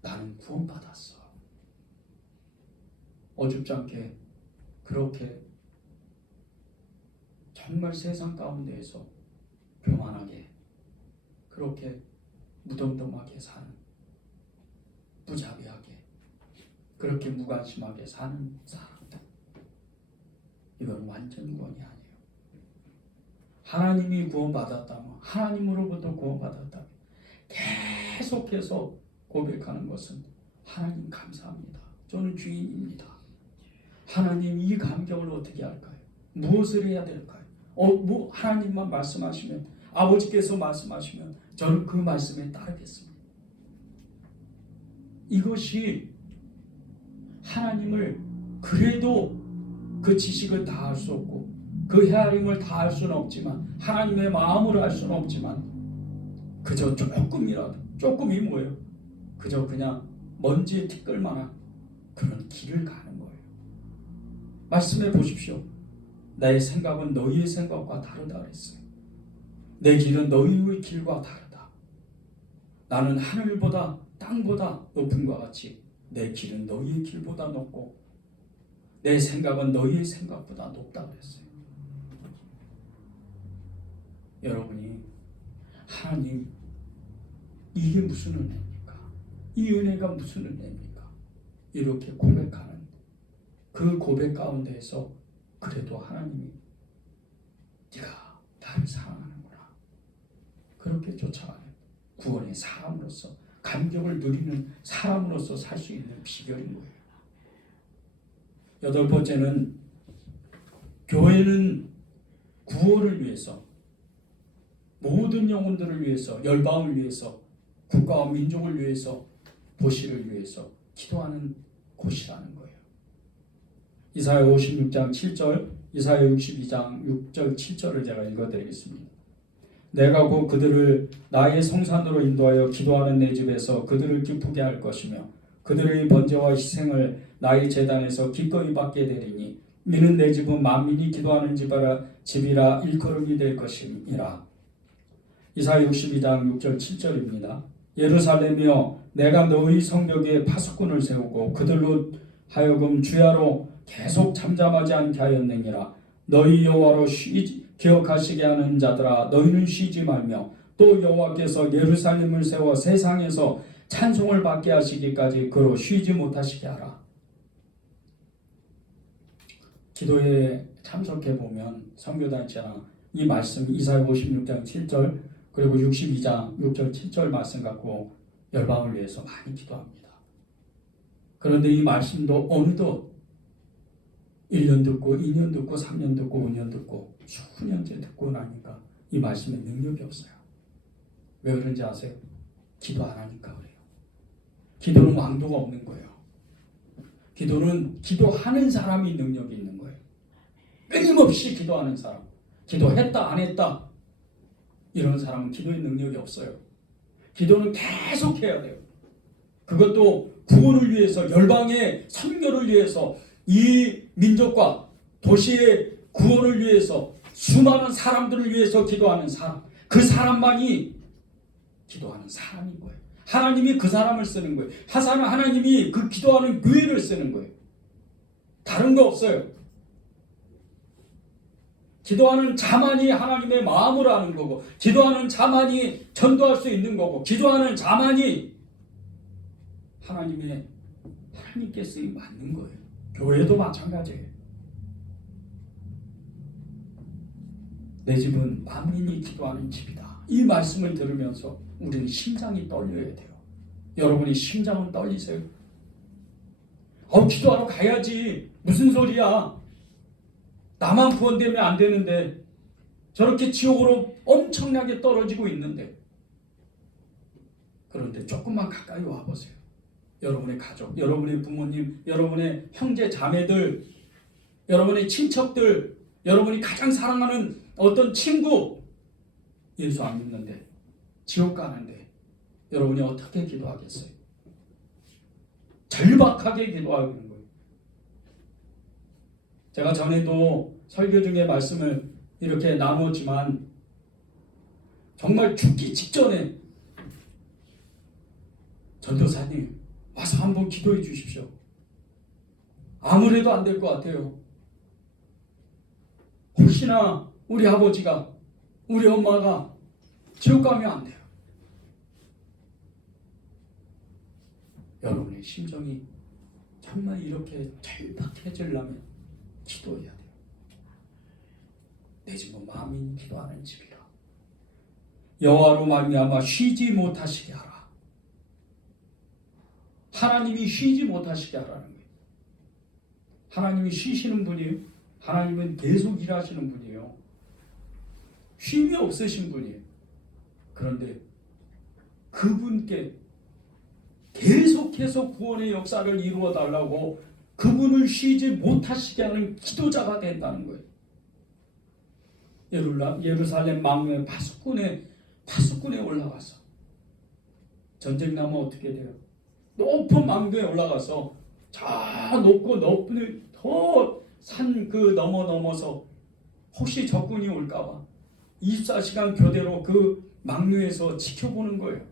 나는 구원받았어. 어줍지 않게 그렇게 정말 세상 가운데에서 교만하게 그렇게 무덤덤하게 사는, 무자비하게 그렇게 무관심하게 사는 사람들, 이건 완전 구원이 아니에요. 하나님이 구원받았다면, 하나님으로부터 구원받았다면 계속해서 고백하는 것은 하나님 감사합니다. 저는 주인입니다. 하나님 이 감격을 어떻게 할까요? 무엇을 해야 될까요? 하나님만 말씀하시면, 아버지께서 말씀하시면 저는 그 말씀에 따르겠습니다. 이것이 하나님을, 그래도 그 지식을 다 할 수 없고 그 헤아림을 다 할 수는 없지만, 하나님의 마음을 알 수는 없지만, 그저 조금이라도, 조금이 뭐예요? 그저 그냥 먼지에 티끌만한 그런 길을 가는 거예요. 말씀해 보십시오. 나의 생각은 너희의 생각과 다르다 그랬어요. 내 길은 너희의 길과 다르다. 나는 하늘보다 땅보다 높은 것 같이 내 길은 너희의 길보다 높고 내 생각은 너희의 생각보다 높다 그랬어요. 여러분이 하나님, 이게 무슨 은혜입니까? 이 은혜가 무슨 은혜입니까? 이렇게 고백하는 그 고백 가운데에서 그래도 하나님이 네가 나를 사랑하는구나, 그렇게 쫓아가는 구원의 사람으로서, 감격을 누리는 사람으로서 살 수 있는 비결인 거예요. 8번째는 교회는 구원을 위해서, 모든 영혼들을 위해서, 열방을 위해서, 국가와 민족을 위해서, 도시를 위해서 기도하는 곳이라는 거예요. 이사야 56장 7절, 이사야 62장 6절 7절을 제가 읽어드리겠습니다. 내가 곧 그들을 나의 성산으로 인도하여 기도하는 내 집에서 그들을 기쁘게 할 것이며 그들의 번제와 희생을 나의 제단에서 기꺼이 받게 되리니 이는 내 집은 만민이 기도하는 집이라 일컬음이 될 것이니라. 이사야 62장 6절 7절입니다. 예루살렘이여, 내가 너희 성벽에 파수꾼을 세우고 그들로 하여금 주야로 계속 잠잠하지 않게 하였느니라. 너희 여호와로 기억하시게 하는 자들아, 너희는 쉬지 말며 또 여호와께서 예루살렘을 세워 세상에서 찬송을 받게 하시기까지 그로 쉬지 못하시게 하라. 기도에 참석해 보면 선교단체나 이 말씀 이사야 56장 7절 그리고 62장 6절 7절 말씀 갖고 열방을 위해서 많이 기도합니다. 그런데 이 말씀도 어느덧 1년 듣고 2년 듣고 3년 듣고 5년 듣고 수년째 듣고 나니까 이 말씀에 능력이 없어요. 왜 그런지 아세요? 기도 안 하니까 그래요. 기도는 왕도가 없는 거예요. 기도는 기도하는 사람이 능력이 있는 거예요. 끊임없이 기도하는 사람, 기도했다 안 했다 이런 사람은 기도의 능력이 없어요. 기도는 계속 해야 돼요. 그것도 구원을 위해서, 열방의 선교를 위해서, 이 민족과 도시의 구원을 위해서, 수많은 사람들을 위해서 기도하는 사람, 그 사람만이 기도하는 사람인 거예요. 하나님이 그 사람을 쓰는 거예요. 하나님이 그 기도하는 교회를 쓰는 거예요. 다른 거 없어요. 기도하는 자만이 하나님의 마음을 아는 거고, 기도하는 자만이 전도할 수 있는 거고, 기도하는 자만이 하나님께 쓰임 받는 거예요. 교회도 마찬가지예요. 내 집은 만민이 기도하는 집이다. 이 말씀을 들으면서 우리는 심장이 떨려야 돼요. 여러분이 심장은 떨리세요? 기도하러 가야지. 무슨 소리야? 나만 구원되면 안 되는데, 저렇게 지옥으로 엄청나게 떨어지고 있는데. 그런데 조금만 가까이 와보세요. 여러분의 가족, 여러분의 부모님, 여러분의 형제 자매들, 여러분의 친척들, 여러분이 가장 사랑하는 어떤 친구, 예수 안 믿는데 지옥 가는데 여러분이 어떻게 기도하겠어요? 절박하게 기도하고 있는 거예요. 제가 전에도 설교 중에 말씀을 이렇게 나눴지만 정말 죽기 직전에 전도사님 와서 한번 기도해 주십시오. 아무래도 안 될 것 같아요. 혹시나 우리 아버지가, 우리 엄마가 지옥 가면 안 돼요. 여러분의 심정이 정말 이렇게 절박해지려면 기도해야 돼요. 내 집은 마음이 기도하는 집이라. 여호와로 말미암아 쉬지 못하시게 하라. 하나님이 쉬지 못하시게 하라는 거예요. 하나님이 쉬시는 분이에요. 하나님은 계속 일하시는 분이에요. 쉼이 없으신 분이에요. 그런데 그분께 계속해서 구원의 역사를 이루어 달라고 그분을 쉬지 못하시게 하는 기도자가 된다는 거예요. 예루살렘 망대 파수꾼에 올라가서 전쟁 나면 어떻게 돼요? 높은 망대에 올라가서 저 높고 높은 더 산 그 넘어서 혹시 적군이 올까봐 24시간 교대로 그 망루에서 지켜보는 거예요.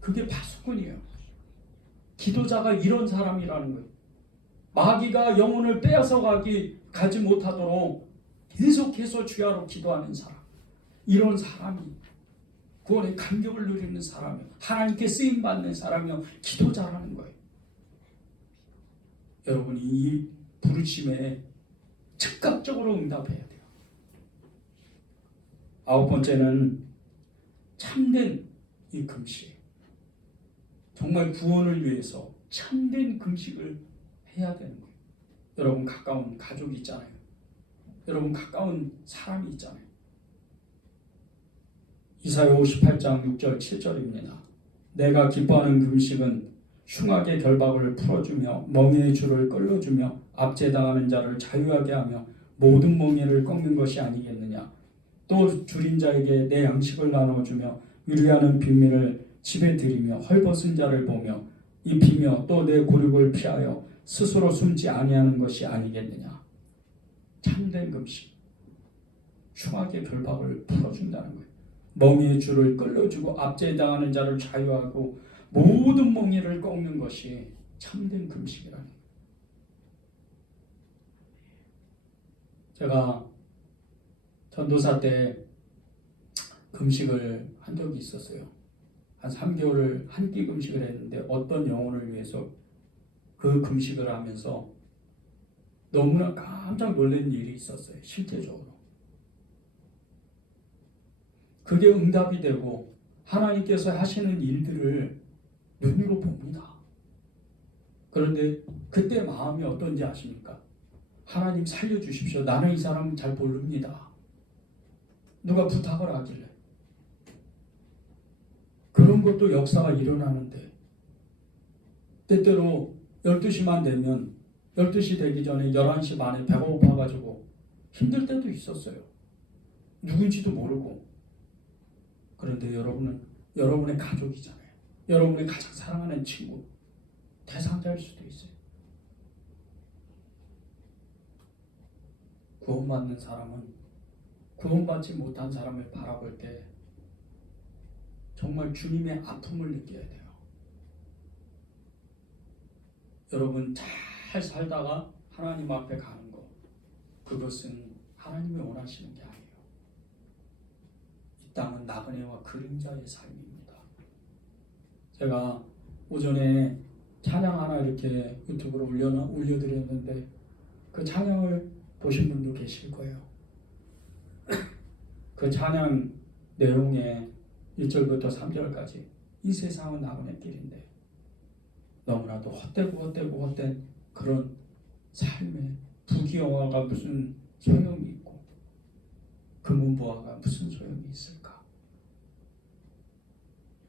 그게 파수꾼이에요. 기도자가 이런 사람이라는 거예요. 마귀가 영혼을 빼앗아 가지 못하도록 계속해서 주야로 기도하는 사람. 이런 사람이 구원의 감격을 누리는 사람이요. 하나님께 쓰임받는 사람이요. 기도자라는 거예요. 여러분이 이 부르심에 즉각적으로 응답해야 돼요. 9번째는 참된 이 금식. 정말 구원을 위해서 참된 금식을 해야 되는 거예요. 여러분 가까운 가족이 있잖아요. 여러분 가까운 사람이 있잖아요. 이사야 58장 6절 7절입니다. 내가 기뻐하는 금식은 흉악의 결박을 풀어주며 멍에의 줄을 끌어주며 압제당하는 자를 자유하게 하며 모든 멍에를 꺾는 것이 아니겠느냐. 또 줄인 자에게 내 양식을 나눠주며 유리하는 빈민을 집에 들이며 헐벗은 자를 보며 입히며 또 내 곤욕을 피하여 스스로 숨지 아니하는 것이 아니겠느냐. 참된 금식, 흉악의 결박을 풀어준다는 거예요. 멍에의 줄을 끌어주고 압제당하는 자를 자유하고 모든 멍에를 꺾는 것이 참된 금식이라는 거예요. 제가 전도사 때 금식을 한 적이 있었어요. 한 3개월을 한 끼 금식을 했는데 어떤 영혼을 위해서 그 금식을 하면서 너무나 깜짝 놀란 일이 있었어요. 실제적으로. 그게 응답이 되고 하나님께서 하시는 일들을 눈으로 봅니다. 그런데 그때 마음이 어떤지 아십니까? 하나님 살려주십시오. 나는 이 사람 잘 모릅니다. 누가 부탁을 하길래. 그런 것도 역사가 일어나는데 때때로 12시만 되면 12시 되기 전에 11시 반에 배가 고파가지고 힘들 때도 있었어요. 누군지도 모르고. 그런데 여러분은 여러분의 가족이잖아요. 여러분의 가장 사랑하는 친구, 대상자일 수도 있어요. 구원받는 사람은 구원받지 못한 사람을 바라볼 때 정말 주님의 아픔을 느껴야 돼요. 여러분 잘 살다가 하나님 앞에 가는 것, 그것은 하나님이 원하시는 게 아니에요. 이 땅은 나그네와 그림자의 삶입니다. 제가 오전에 찬양 하나 이렇게 유튜브로 올려드렸는데 그 찬양을 보신 분도 계실 거예요. 그 찬양 내용에 1절부터 3절까지 이 세상은 나그네 길인데 너무나도 헛된 그런 삶에 부귀영화가 무슨 소용이 있고 금은부화가 무슨 소용이 있을까?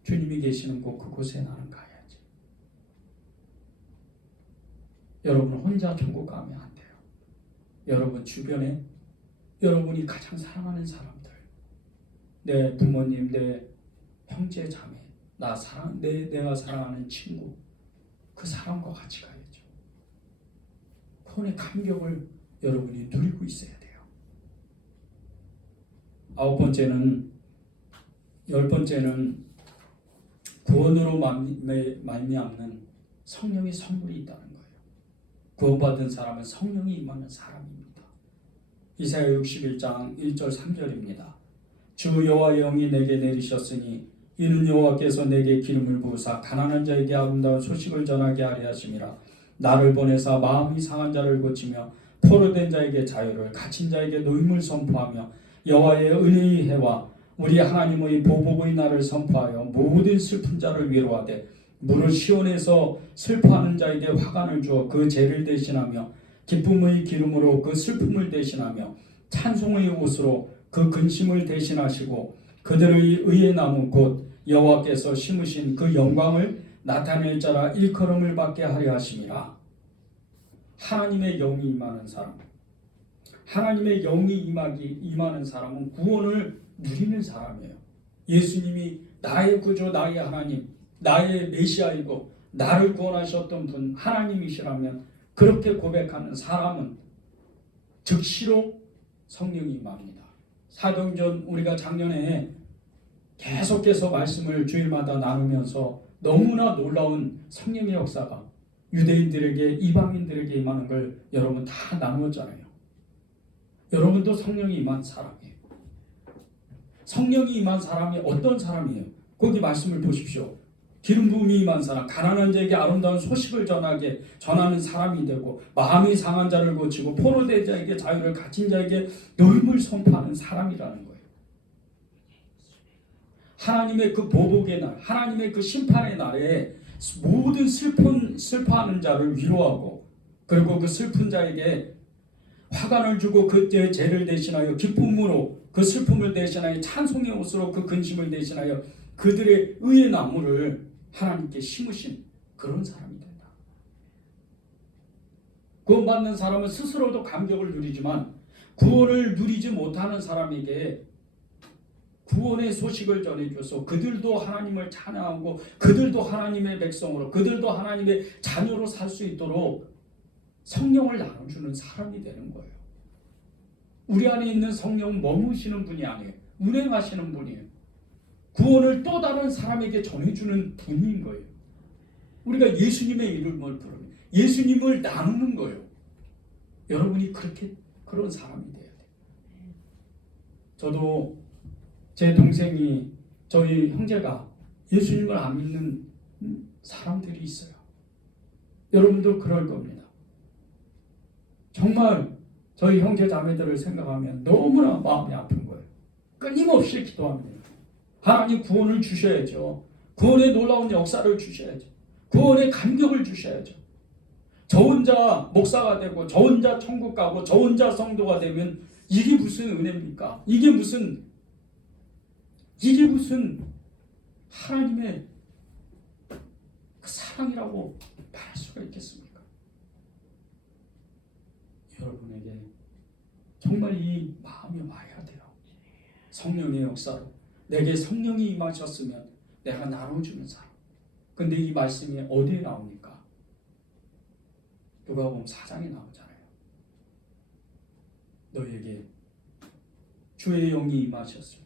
주님이 계시는 곳 그곳에 나는 가야지. 여러분 혼자 천국 가면 안 돼요. 여러분 주변에 여러분이 가장 사랑하는 사람들, 내 부모님, 내 형제 자매, 내가 사랑하는 친구, 그 사람과 같이 가야죠. 구원의 감격을 여러분이 누리고 있어야 돼요. 10번째는 구원으로 말미암는 성령의 선물이 있다는 거예요. 구원받은 사람은 성령이 임하는 사람입니다. 이사야 61장 1절 3절입니다. 주 여호와의 영이 내게 내리셨으니 이는 여호와께서 내게 기름을 부으사 가난한 자에게 아름다운 소식을 전하게 하려 하심이라. 나를 보내사 마음이 상한 자를 고치며 포로된 자에게 자유를, 갇힌 자에게 노임을 선포하며 여호와의 은혜의 해와 우리 하나님의 보복의 날을 선포하여 모든 슬픈 자를 위로하되 무릇 시온에서 슬퍼하는 자에게 화관을 주어 그 죄를 대신하며 기쁨의 기름으로 그 슬픔을 대신하며 찬송의 옷으로 그 근심을 대신하시고 그들의 의의 나무 곧 여호와께서 심으신 그 영광을 나타낼 자라 일컬음을 받게 하려 하심이라. 하나님의 영이 임하는 사람, 하나님의 영이 임하는 사람은 구원을 누리는 사람이에요. 예수님이 나의 구주, 나의 하나님, 나의 메시아이고 나를 구원하셨던 분 하나님이시라면 그렇게 고백하는 사람은 즉시로 성령이 임합니다. 사도행전 우리가 작년에 계속해서 말씀을 주일마다 나누면서 너무나 놀라운 성령의 역사가 유대인들에게 이방인들에게 임하는 걸 여러분 다 나누었잖아요. 여러분도 성령이 임한 사람이에요. 성령이 임한 사람이 어떤 사람이에요? 거기 말씀을 보십시오. 기름 부음이 임한 사람, 가난한 자에게 아름다운 소식을 전하는 사람이 되고 마음이 상한 자를 고치고 포로된 자에게 자유를, 갇힌 자에게 노임을 선포하는 사람이라는 거예요. 하나님의 그 보복의 날, 하나님의 그 심판의 날에 모든 슬퍼하는 자를 위로하고 그리고 그 슬픈 자에게 화관을 주고 그때의 죄를 대신하여 기쁨으로 그 슬픔을 대신하여 찬송의 옷으로 그 근심을 대신하여 그들의 의의 나무를 하나님께 심으신 그런 사람이 된다. 구원받는 사람은 스스로도 감격을 누리지만 구원을 누리지 못하는 사람에게 구원의 소식을 전해줘서 그들도 하나님을 찬양하고 그들도 하나님의 백성으로 그들도 하나님의 자녀로 살 수 있도록 성령을 나눠주는 사람이 되는 거예요. 우리 안에 있는 성령은 머무시는 분이 아니에요. 운행하시는 분이에요. 구원을 또 다른 사람에게 전해주는 분인 거예요. 우리가 예수님의 이름을 부르면 예수님을 나누는 거예요. 여러분이 그런 사람이 돼야 돼요. 저도 제 동생이 저희 형제가 예수님을 안 믿는 사람들이 있어요. 여러분도 그럴 겁니다. 정말 저희 형제 자매들을 생각하면 너무나 마음이 아픈 거예요. 끊임없이 기도합니다. 하나님 구원을 주셔야죠. 구원의 놀라운 역사를 주셔야죠. 구원의 감격을 주셔야죠. 저 혼자 목사가 되고 저 혼자 천국 가고 저 혼자 성도가 되면 이게 무슨 은혜입니까? 이게 무슨 하나님의 그 사랑이라고 말할 수가 있겠습니까? 여러분에게 정말 이 마음이 와야 돼요. 성령의 역사로 내게 성령이 임하셨으면 내가 나눠주는 사람. 근데 이 말씀이 어디에 나옵니까? 누가복음 4장에 나오잖아요. 너에게 주의 영이 임하셨을 때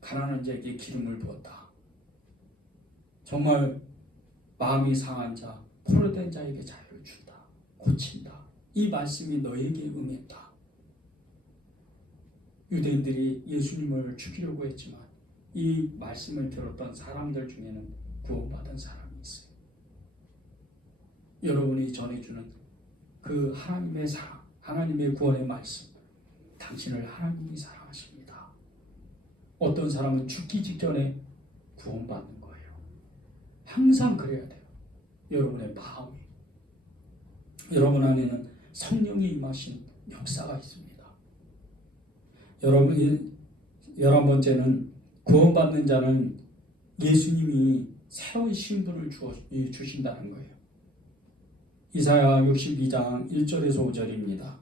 가난한 자에게 기름을 부었다. 정말 마음이 상한 자, 포로된 자에게 자유를 준다. 고친다. 이 말씀이 너에게 응했다. 유대인들이 예수님을 죽이려고 했지만 이 말씀을 들었던 사람들 중에는 구원받은 사람이 있어요. 여러분이 전해주는 그 하나님의 사랑, 하나님의 구원의 말씀, 당신을 하나님이 사랑하십니다. 어떤 사람은 죽기 직전에 구원받는 거예요. 항상 그래야 돼요. 여러분의 마음이. 여러분 안에는 성령이 임하신 역사가 있습니다. 여러분이 11번째는 구원받는 자는 예수님이 새로운 신분을 주신다는 거예요. 이사야 62장 1절에서 5절입니다.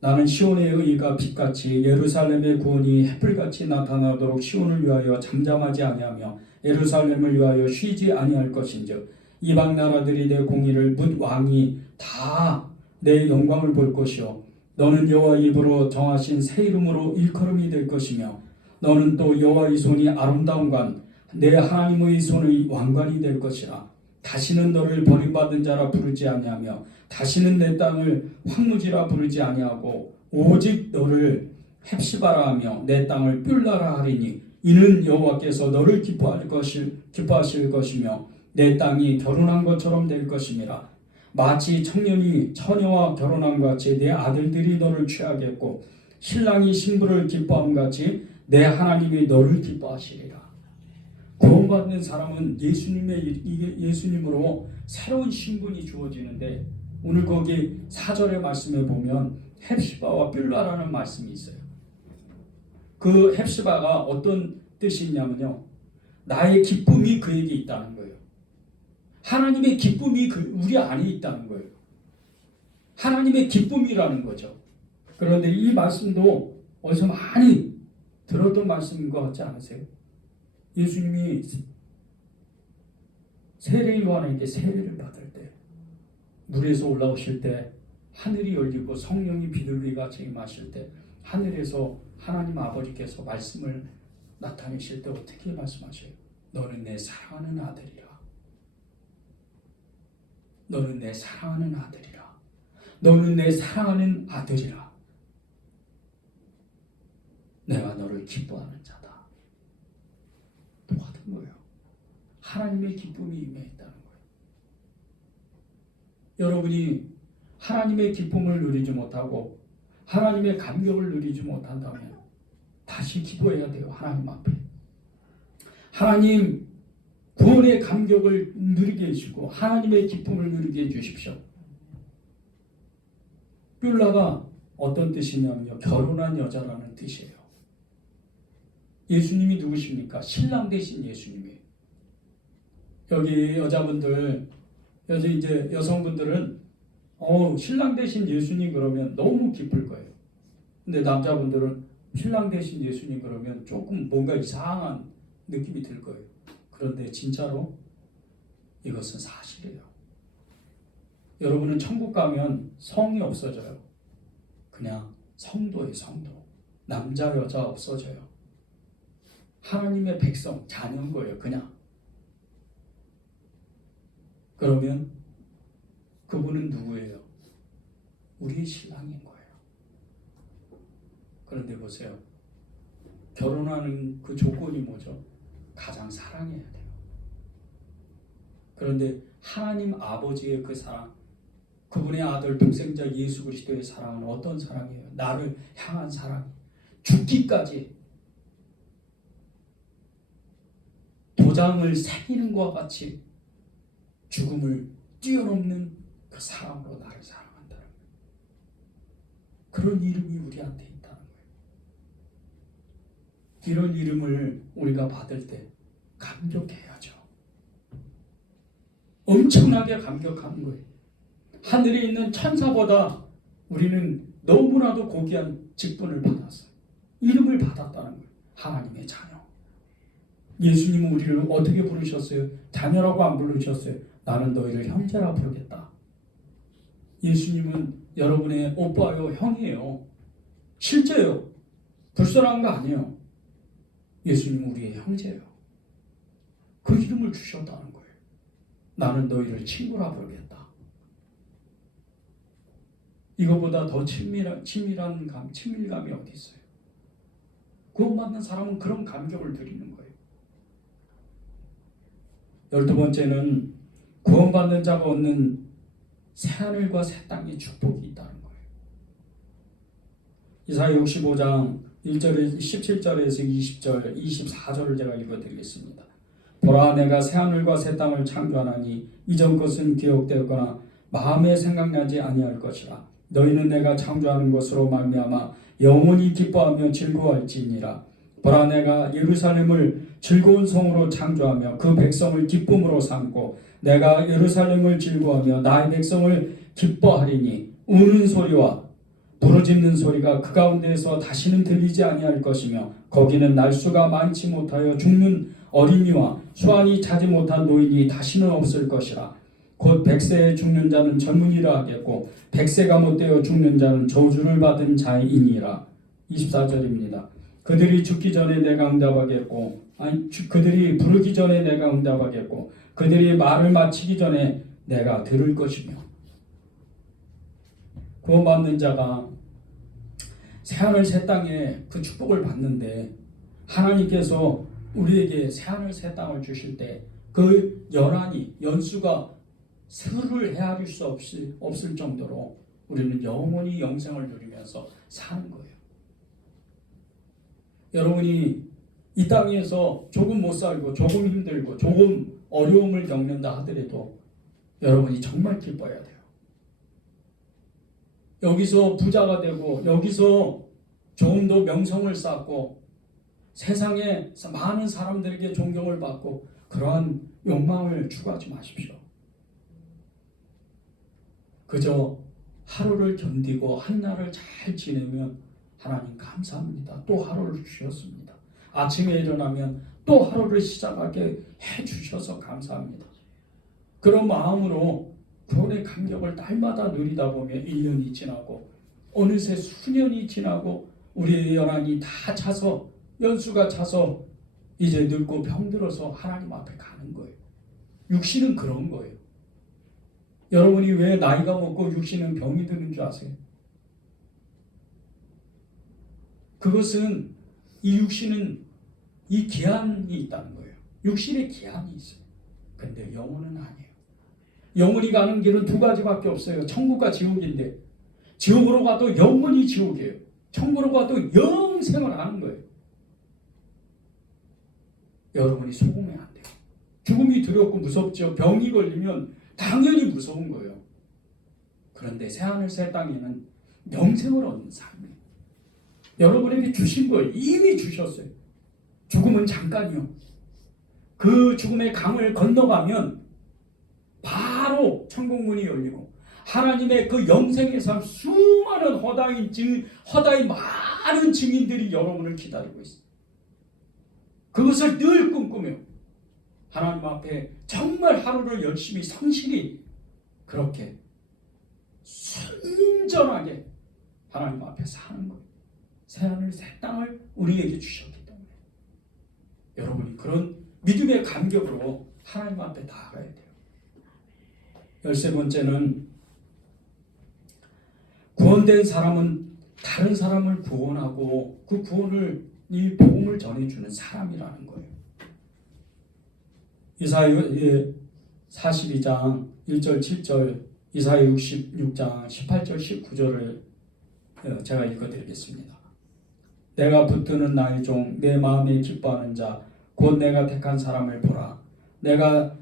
나는 시온의 의가 빛같이 예루살렘의 구원이 햇불같이 나타나도록 시온을 위하여 잠잠하지 아니하며 예루살렘을 위하여 쉬지 아니할 것인즉 이방 나라들이 내 공의를 묻 왕이 다 내 영광을 볼 것이요 너는 여호와의 입으로 정하신 새 이름으로 일컬음이 될 것이며 너는 또 여호와의 손이 아름다운 관 내 하나님의 손의 왕관이 될 것이라. 다시는 너를 버림받은 자라 부르지 아니하며 다시는 내 땅을 황무지라 부르지 아니하고 오직 너를 헵시바라 하며 내 땅을 뿔라라 하리니 이는 여호와께서 너를 기뻐하실 것이며 내 땅이 결혼한 것처럼 될 것임이라. 마치 청년이 처녀와 결혼한 같이 내 아들들이 너를 취하겠고 신랑이 신부를 기뻐함 같이 내 하나님이 너를 기뻐하시리라. 구원받는 사람은 예수님으로 새로운 신분이 주어지는데 오늘 거기 4절의 말씀에 보면 헵시바와 뿔라라는 말씀이 있어요. 그 헵시바가 어떤 뜻이 있냐면요, 나의 기쁨이 그에게 있다는 거예요. 하나님의 기쁨이 우리 안에 있다는 거예요. 하나님의 기쁨이라는 거죠. 그런데 이 말씀도 어디서 많이 들었던 말씀인 것 같지 않으세요? 예수님이 세례 요한에게 세례를 받을 때 물에서 올라오실 때 하늘이 열리고 성령이 비둘기같이 임하실 때 하늘에서 하나님 아버지께서 말씀을 나타내실 때 어떻게 말씀하셔요? 너는 내 사랑하는 아들이라. 너는 내 사랑하는 아들이라. 너는 내 사랑하는 아들이라. 내가 너를 기뻐하는 자다. 똑같은 거예요. 하나님의 기쁨이 임해 있다는 거예요. 여러분이 하나님의 기쁨을 누리지 못하고 하나님의 감격을 누리지 못한다면 다시 기도해야 돼요. 하나님 앞에. 하나님 구원의 감격을 누리게 해주시고 하나님의 기쁨을 누리게 해주십시오. 뿔라가 어떤 뜻이냐면요, 결혼한 여자라는 뜻이에요. 예수님이 누구십니까? 신랑 되신 예수님이에요. 여기 여자분들, 이제 여성분들은 신랑 되신 예수님 그러면 너무 기쁠 거예요. 근데 남자분들은 신랑 되신 예수님 그러면 조금 뭔가 이상한 느낌이 들 거예요. 그런데 진짜로 이것은 사실이에요. 여러분은 천국 가면 성이 없어져요. 그냥 성도예요, 성도. 남자, 여자 없어져요. 하나님의 백성, 자녀인 거예요, 그냥. 그러면 그분은 누구예요? 우리의 신랑인 거예요. 그런데 보세요. 결혼하는 그 조건이 뭐죠? 가장 사랑해야 돼요. 그런데 하나님 아버지의 그 사랑, 그분의 아들 독생자 예수 그리스도의 사랑은 어떤 사랑이에요? 나를 향한 사랑. 죽기까지 도장을 새기는 것과 같이 죽음을 뛰어넘는 그 사랑으로 나를 사랑한다는 거예요. 그런 이름이 우리한테 있다는 거예요. 이런 이름을 우리가 받을 때 감격해야죠. 엄청나게 감격하는 거예요. 하늘에 있는 천사보다 우리는 너무나도 고귀한 직분을 받았어요. 이름을 받았다는 거예요. 하나님의 자녀. 예수님은 우리를 어떻게 부르셨어요? 자녀라고 안 부르셨어요. 나는 너희를 형제라 부르겠다. 예수님은 여러분의 오빠요, 형이에요. 실제요. 불순한 거 아니에요. 예수님은 우리의 형제예요. 그 이름을 주셨다는 거예요. 나는 너희를 친구라 부르겠다. 이거보다 더 친밀감이 어디 있어요? 구원받는 사람은 그런 감격을 드리는 거예요. 12번째는 구원받는 자가 얻는 새하늘과 새 땅의 축복이 있다는 거예요. 이사야 65장 1절에 17절에서 20절, 24절을 제가 읽어드리겠습니다. 보라, 내가 새하늘과 새 땅을 창조하나니 이전 것은 기억되거나 마음에 생각나지 아니할 것이라. 너희는 내가 창조하는 것으로 말미암아 영원히 기뻐하며 즐거워할지니라. 보라, 내가 예루살렘을 즐거운 성으로 창조하며 그 백성을 기쁨으로 삼고 내가 예루살렘을 즐거워하며 나의 백성을 기뻐하리니 우는 소리와 부르짖는 소리가 그 가운데에서 다시는 들리지 아니할 것이며 거기는 날수가 많지 못하여 죽는 어린이와 수완이 차지 못한 노인이 다시는 없을 것이라. 곧 100세에 죽는 자는 젊은이라 하겠고 100세가 못되어 죽는 자는 저주를 받은 자이니라. 24절입니다. 그들이 죽기 전에 내가 응답하겠고 그들이 부르기 전에 내가 응답하겠고 그들이 말을 마치기 전에 내가 들을 것이며. 구원받는 자가 새하늘 새 땅에 그 축복을 받는데 하나님께서 우리에게 새하늘 새 땅을 주실 때 그 연수가 수를 헤아릴 수 없을 정도로 우리는 영원히 영생을 누리면서 사는 거예요. 여러분이 이 땅에서 조금 못 살고 조금 힘들고 조금 어려움을 겪는다 하더라도 여러분이 정말 기뻐해야 돼요. 여기서 부자가 되고 여기서 조금 더 명성을 쌓고 세상에 많은 사람들에게 존경을 받고 그러한 욕망을 추구하지 마십시오. 그저 하루를 견디고 한날을 잘 지내면 하나님 감사합니다. 또 하루를 주셨습니다. 아침에 일어나면 또 하루를 시작하게 해주셔서 감사합니다. 그런 마음으로 구원의 감격을 날마다 누리다 보면 1년이 지나고 어느새 수년이 지나고 우리의 연한이 다 차서 연수가 차서 이제 늙고 병들어서 하나님 앞에 가는 거예요. 육신은 그런 거예요. 여러분이 왜 나이가 먹고 육신은 병이 드는 줄 아세요? 그것은 이 육신은 이 기한이 있다는 거예요. 육신의 기한이 있어요. 근데 영혼은 아니에요. 영혼이 가는 길은 두 가지밖에 없어요. 천국과 지옥인데 지옥으로 가도 영원히 지옥이에요. 천국으로 가도 영생을 하는 거예요. 여러분이 속으면 안 돼요. 죽음이 두렵고 무섭죠. 병이 걸리면 당연히 무서운 거예요. 그런데 새하늘 새 땅에는 영생을 얻는 삶이에요. 여러분에게 주신 걸 이미 주셨어요. 죽음은 잠깐이요. 그 죽음의 강을 건너가면 바로 천국문이 열리고 하나님의 그 영생의 삶 수많은 허다의 많은 증인들이 여러분을 기다리고 있어요. 그것을 늘 꿈꾸며 하나님 앞에 정말 하루를 열심히 성실히 그렇게 순전하게 하나님 앞에 사는 거예요. 새하늘 새 땅을 우리에게 주셨기 때문에 여러분이 그런 믿음의 감격으로 하나님 앞에 나아가야 돼요. 13번째는 구원된 사람은 다른 사람을 구원하고 그 구원을 이 복음을 전해주는 사람이라는 거예요. 이사야 42장 1절 7절 이사야 66장 18절 19절을 제가 읽어드리겠습니다. 내가 붙드는 나의 종 내 마음에 기뻐하는 자 곧 내가 택한 사람을 보라. 내가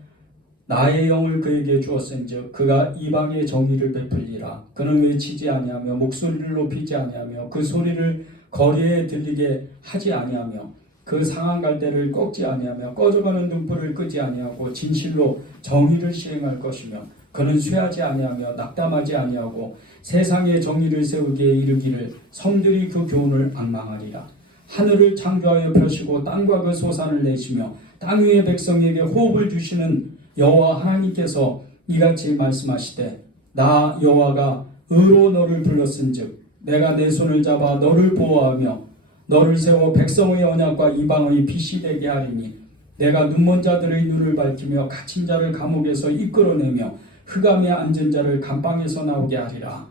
나의 영을 그에게 주었은즉 그가 이방의 정의를 베풀리라. 그는 외치지 아니하며 목소리를 높이지 아니하며 그 소리를 거리에 들리게 하지 아니하며 그 상한 갈대를 꺾지 아니하며 꺼져가는 등불을 끄지 아니하고 진실로 정의를 시행할 것이며 그는 쇠하지 아니하며 낙담하지 아니하고 세상에 정의를 세우기에 이르기를 섬들이 그 교훈을 앙망하리라. 하늘을 창조하여 펴시고 땅과 그 소산을 내시며 땅 위의 백성에게 호흡을 주시는 여호와 하나님께서 이같이 말씀하시되 나 여호와가 의로 너를 불렀은즉 내가 내 손을 잡아 너를 보호하며 너를 세워 백성의 언약과 이방의 빛이 되게 하리니 내가 눈먼 자들의 눈을 밝히며 갇힌 자를 감옥에서 이끌어내며 흑암에 앉은 자를 감방에서 나오게 하리라.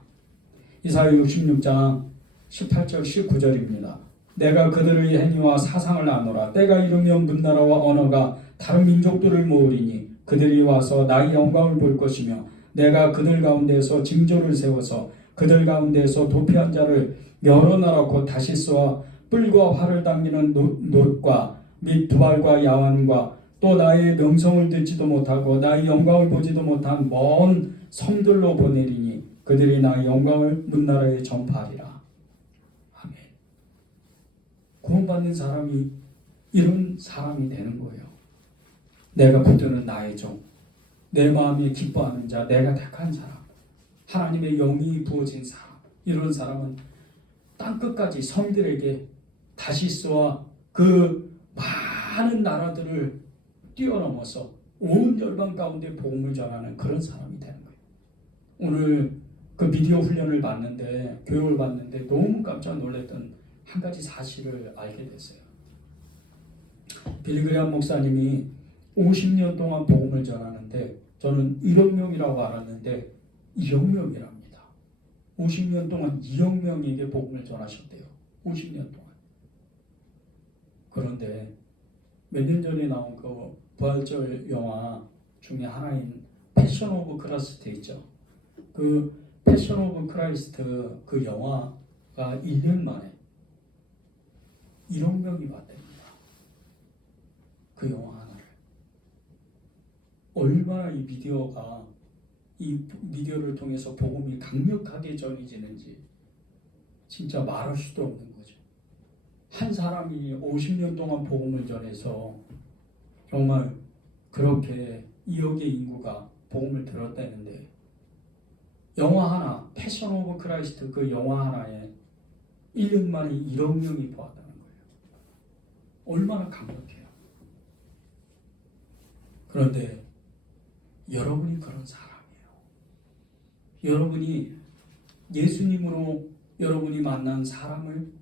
이사야 66장 18절 19절입니다. 내가 그들의 행위와 사상을 아노라. 때가 이르면 문나라와 언어가 다른 민족들을 모으리니 그들이 와서 나의 영광을 볼 것이며 내가 그들 가운데서 징조를 세워서 그들 가운데서 도피한 자를 여러 나라 곧 다시스와 뿔과 활을 당기는 놋과 및 두발과 야완과 또 나의 명성을 듣지도 못하고 나의 영광을 보지도 못한 먼 섬들로 보내리니 그들이 나의 영광을 문나라에 전파하리라. 아멘. 구원받는 사람이 이런 사람이 되는 거예요. 내가 붙드는 나의 종, 내 마음에 기뻐하는 자, 내가 택한 사람, 하나님의 영이 부어진 사람, 이런 사람은 땅끝까지 섬들에게 다시스와 그 많은 나라들을 뛰어넘어서 온 열방 가운데 복음을 전하는 그런 사람이 되는 거예요. 오늘 그 비디오 훈련을 봤는데, 교육을 봤는데 너무 깜짝 놀랐던 한 가지 사실을 알게 됐어요. 빌리그레암 목사님이 50년 동안 복음을 전하는데 저는 1억 명이라고 알았는데 1억 명이랍니다. 50년 동안 2억 명에게 복음을 전하셨대요. 50년 동안. 그런데 몇 년 전에 나온 그 부활절 영화 중에 하나인 패션 오브 크라이스트 있죠. 그 패션 오브 크라이스트 그 영화가 1년 만에 1억 명이 봤답니다. 그 영화 하나를. 얼마나 이 미디어를 통해서 복음이 강력하게 전해지는지 진짜 말할 수도 없는 거죠. 한 사람이 50년 동안 복음을 전해서 정말 그렇게 2억의 인구가 복음을 들었다는데 영화 하나, 패션 오브 크라이스트 그 영화 하나에 1년 만에 1억 명이 보았다는 거예요. 얼마나 강력해요. 그런데 여러분이 그런 사람이에요. 여러분이 예수님으로 여러분이 만난 사람을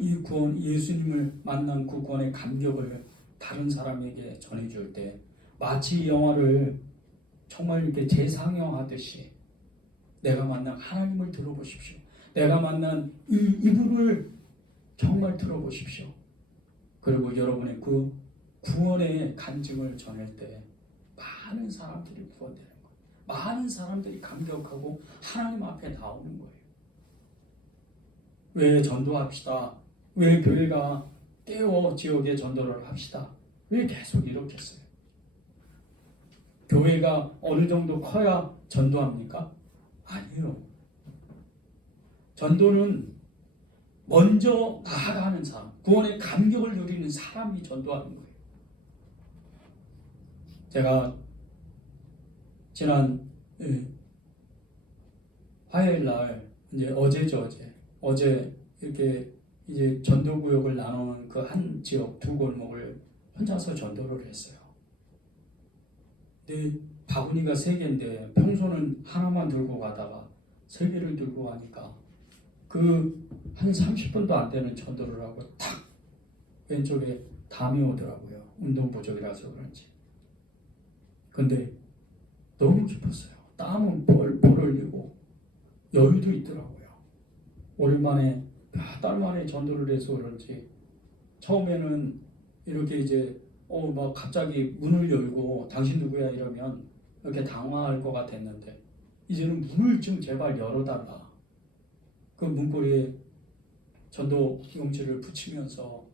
이 구원, 예수님을 만난 그 구원의 감격을 다른 사람에게 전해줄 때 마치 이 영화를 정말 이렇게 재상영하듯이 내가 만난 하나님을 들어보십시오. 내가 만난 이분을 정말 들어보십시오. 그리고 여러분의 그 구원의 간증을 전할 때 많은 사람들이 구원되는 거예요. 많은 사람들이 감격하고 하나님 앞에 나오는 거예요. 왜 전도합시다. 왜 교회가 깨워 지역에 전도를 합시다. 왜 계속 이렇게 했어요? 교회가 어느 정도 커야 전도합니까? 아니요. 전도는 먼저 나아가는 사람, 구원의 감격을 누리는 사람이 전도하는 거예요. 제가 지난 화요일 날 어제 이렇게 이제 전도구역을 나누는 그 한 지역 두 골목을 혼자서 전도를 했어요. 근데 바구니가 3개인데 평소는 하나만 들고 가다가 3개를 들고 가니까 그 한 30분도 안 되는 전도를 하고 탁 왼쪽에 담이 오더라고요. 운동 부족이라서 그런지. 근데 너무 기뻤어요. 땀은 뻘뻘 흘리고 여유도 있더라고요. 오랜만에 몇 달 만에 전도를 해서 그런지 처음에는 이렇게 이제 갑자기 문을 열고 당신 누구야 이러면 이렇게 당황할 것 같았는데 이제는 문을 좀 제발 열어달라. 그 문고리에 전도 용지를 붙이면서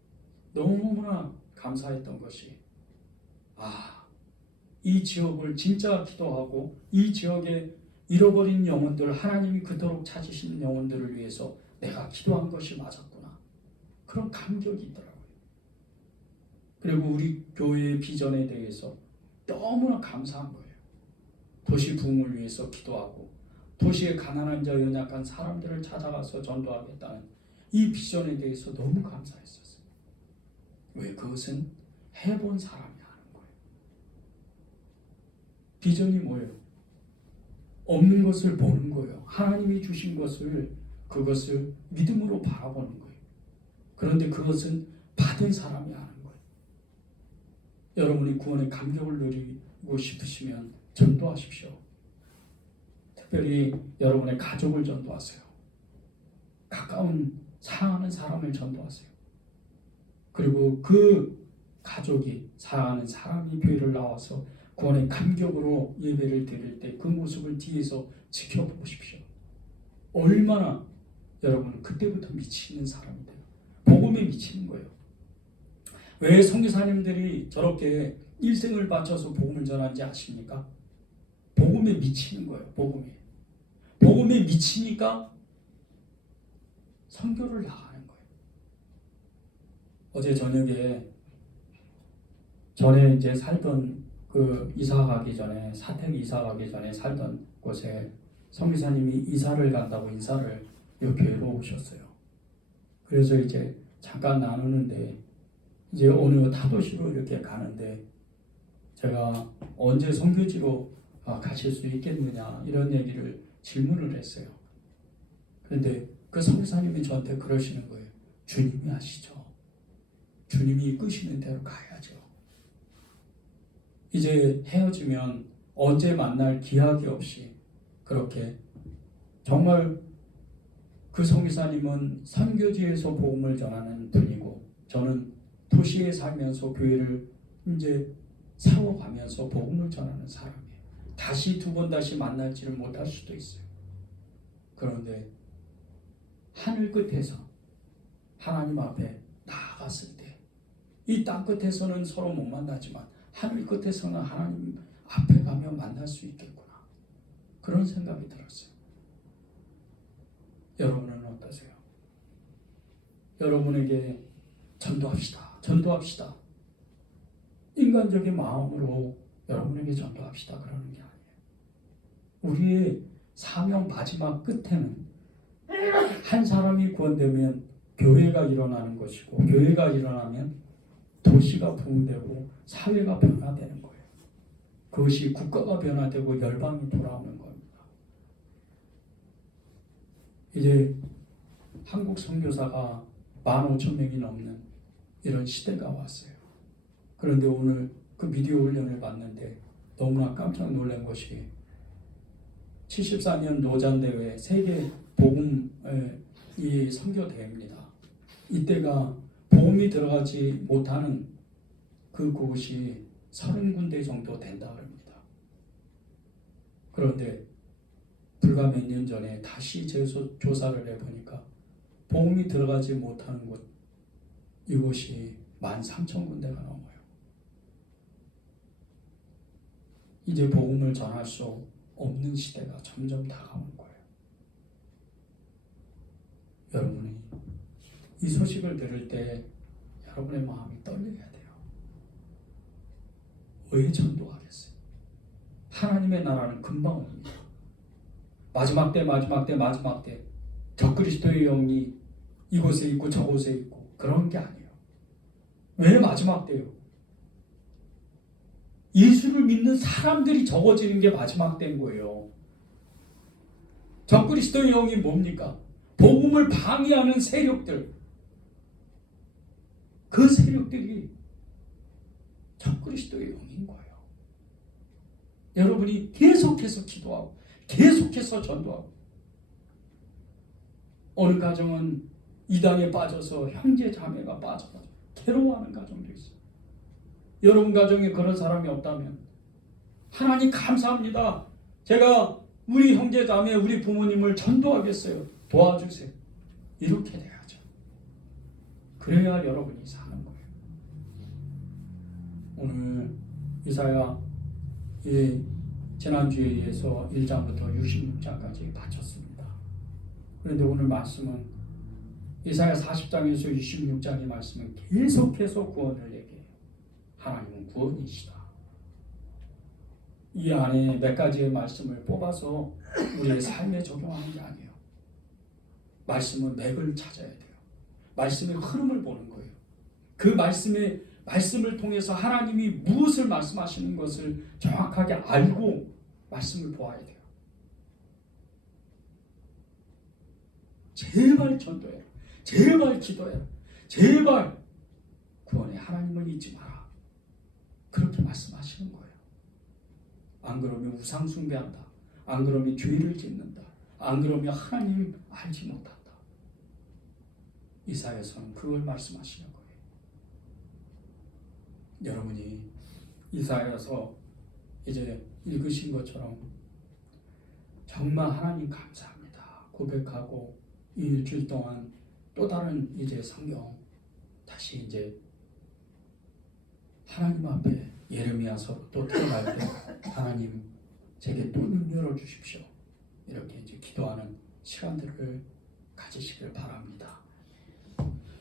너무나 감사했던 것이, 이 지역을 진짜 기도하고 이 지역에 잃어버린 영혼들, 하나님이 그토록 찾으시는 영혼들을 위해서 내가 기도한 것이 맞았구나. 그런 감격이 있더라고요. 그리고 우리 교회의 비전에 대해서 너무나 감사한 거예요. 도시 부흥을 위해서 기도하고 도시의 가난한 자, 연약한 사람들을 찾아가서 전도하겠다는 이 비전에 대해서 너무 감사했었어요. 왜? 그것은 해본 사람이 하는 거예요. 비전이 뭐예요? 없는 것을 보는 거예요. 하나님이 주신 것을, 그것을 믿음으로 바라보는 거예요. 그런데 그것은 받은 사람이 하는 거예요. 여러분이 구원의 감격을 누리고 싶으시면 전도하십시오. 특별히 여러분의 가족을 전도하세요. 가까운 사랑하는 사람을 전도하세요. 그리고 그 가족이, 사랑하는 사람이 교회를 나와서 구원의 감격으로 예배를 드릴 때 그 모습을 뒤에서 지켜보십시오. 얼마나 여러분은 그때부터 미치는 사람이 돼요. 복음에 미치는 거예요. 왜 선교사님들이 저렇게 일생을 바쳐서 복음을 전하는지 아십니까? 복음에 미치는 거예요. 복음에 미치니까 선교를 나가는 거예요. 어제 저녁에 전에 이제 살던 그 이사 가기 전에, 사택 이사 가기 전에 살던 곳에 선교사님이 이사를 간다고 인사를 이 교회로 오셨어요. 그래서 이제 잠깐 나누는데, 이제 어느 타도시로 이렇게 가는데 제가 언제 선교지로 가실 수 있겠느냐 이런 얘기를 질문을 했어요. 그런데 그 선교사님이 저한테 그러시는 거예요. 주님이 아시죠? 주님이 이끄시는 대로 가야죠. 이제 헤어지면 언제 만날 기약이 없이 그렇게, 정말 그 선교사님은 선교지에서 복음을 전하는 분이고, 저는 도시에 살면서 교회를 이제 세워가면서 복음을 전하는 사람이에요. 다시 두 번 다시 만날지를 못할 수도 있어요. 그런데 하늘 끝에서 하나님 앞에 나아갔을 때, 이 땅 끝에서는 서로 못 만나지만 하늘 끝에서는 하나님 앞에 가면 만날 수 있겠구나. 그런 생각이 들었어요. 여러분은 어떠세요? 여러분에게 전도합시다. 인간적인 마음으로 여러분에게 전도합시다. 그러는 게 아니에요. 우리의 사명 마지막 끝에는 한 사람이 구원되면 교회가 일어나는 것이고, 교회가 일어나면 도시가 부흥되고 사회가 변화되는 거예요. 그것이 국가가 변화되고 열방이 돌아오는 겁니다. 이제 한국 선교사가 15,000명이 넘는 이런 시대가 왔어요. 그런데 오늘 그 비디오 훈련을 봤는데 너무나 깜짝 놀란 것이, 74년 노잔대회 세계 복음 이 선교 대회입니다. 이때가 복음이 들어가지 못하는 그곳이 30군데 정도 된다 그럽니다. 그런데 불과 몇 년 전에 다시 조사를 해보니까 복음이 들어가지 못하는 곳, 이곳이 13,000군데가 넘어요. 이제 복음을 전할 수 없는 시대가 점점 다가오는 거예요. 여러분이 이 소식을 들을 때 여러분의 마음이 떨려야 돼요. 왜 전도하겠어요? 하나님의 나라는 금방 옵니다. 마지막 때 적그리스도의 영이 이곳에 있고 저곳에 있고 그런 게 아니에요. 왜 마지막 때요? 예수를 믿는 사람들이 적어지는 게 마지막 때인 거예요. 적그리스도의 영이 뭡니까? 복음을 방해하는 세력들. 그 세력들이 적그리스도의 영인 거예요. 여러분이 계속해서 기도하고 계속해서 전도하고, 어느 가정은 이단에 빠져서 형제 자매가 빠져서 괴로워하는 가정도 있어요. 여러분 가정에 그런 사람이 없다면 하나님 감사합니다. 제가 우리 형제자매, 우리 부모님을 전도하겠어요. 도와주세요. 이렇게 돼야죠. 그래야 여러분이 사는 거예요. 오늘 이사야 지난주에 이어서 1장부터 66장까지 바쳤습니다. 그런데 오늘 말씀은 이사야 40장에서 66장의 말씀은 계속해서 구원을 얘기해요. 하나님은 구원이시다. 이 안에 몇 가지의 말씀을 뽑아서 우리의 삶에 적용하는 게 아니에요. 말씀은 맥을 찾아야 돼요. 말씀의 흐름을 보는 거예요. 그 말씀을 통해서 하나님이 무엇을 말씀하시는 것을 정확하게 알고 말씀을 보아야 돼요. 제발 전도해라. 제발 기도해라. 제발 구원의 하나님을 잊지 마라. 그렇게 말씀하시는 거예요. 안 그러면 우상 숭배한다. 안 그러면 죄를 짓는다. 안 그러면 하나님 알지 못한다. 이사야서는 그걸 말씀하시는 거예요. 여러분이 이사야서 이제 읽으신 것처럼 정말 하나님 감사합니다 고백하고 이 일주일 동안 또 다른 이제 성경 다시 이제 하나님 앞에 예레미야서 또 들어갈 때 하나님 제게 또 눈 열어주십시오. 이렇게 이제 기도하는 시간들을 가지시길 바랍니다.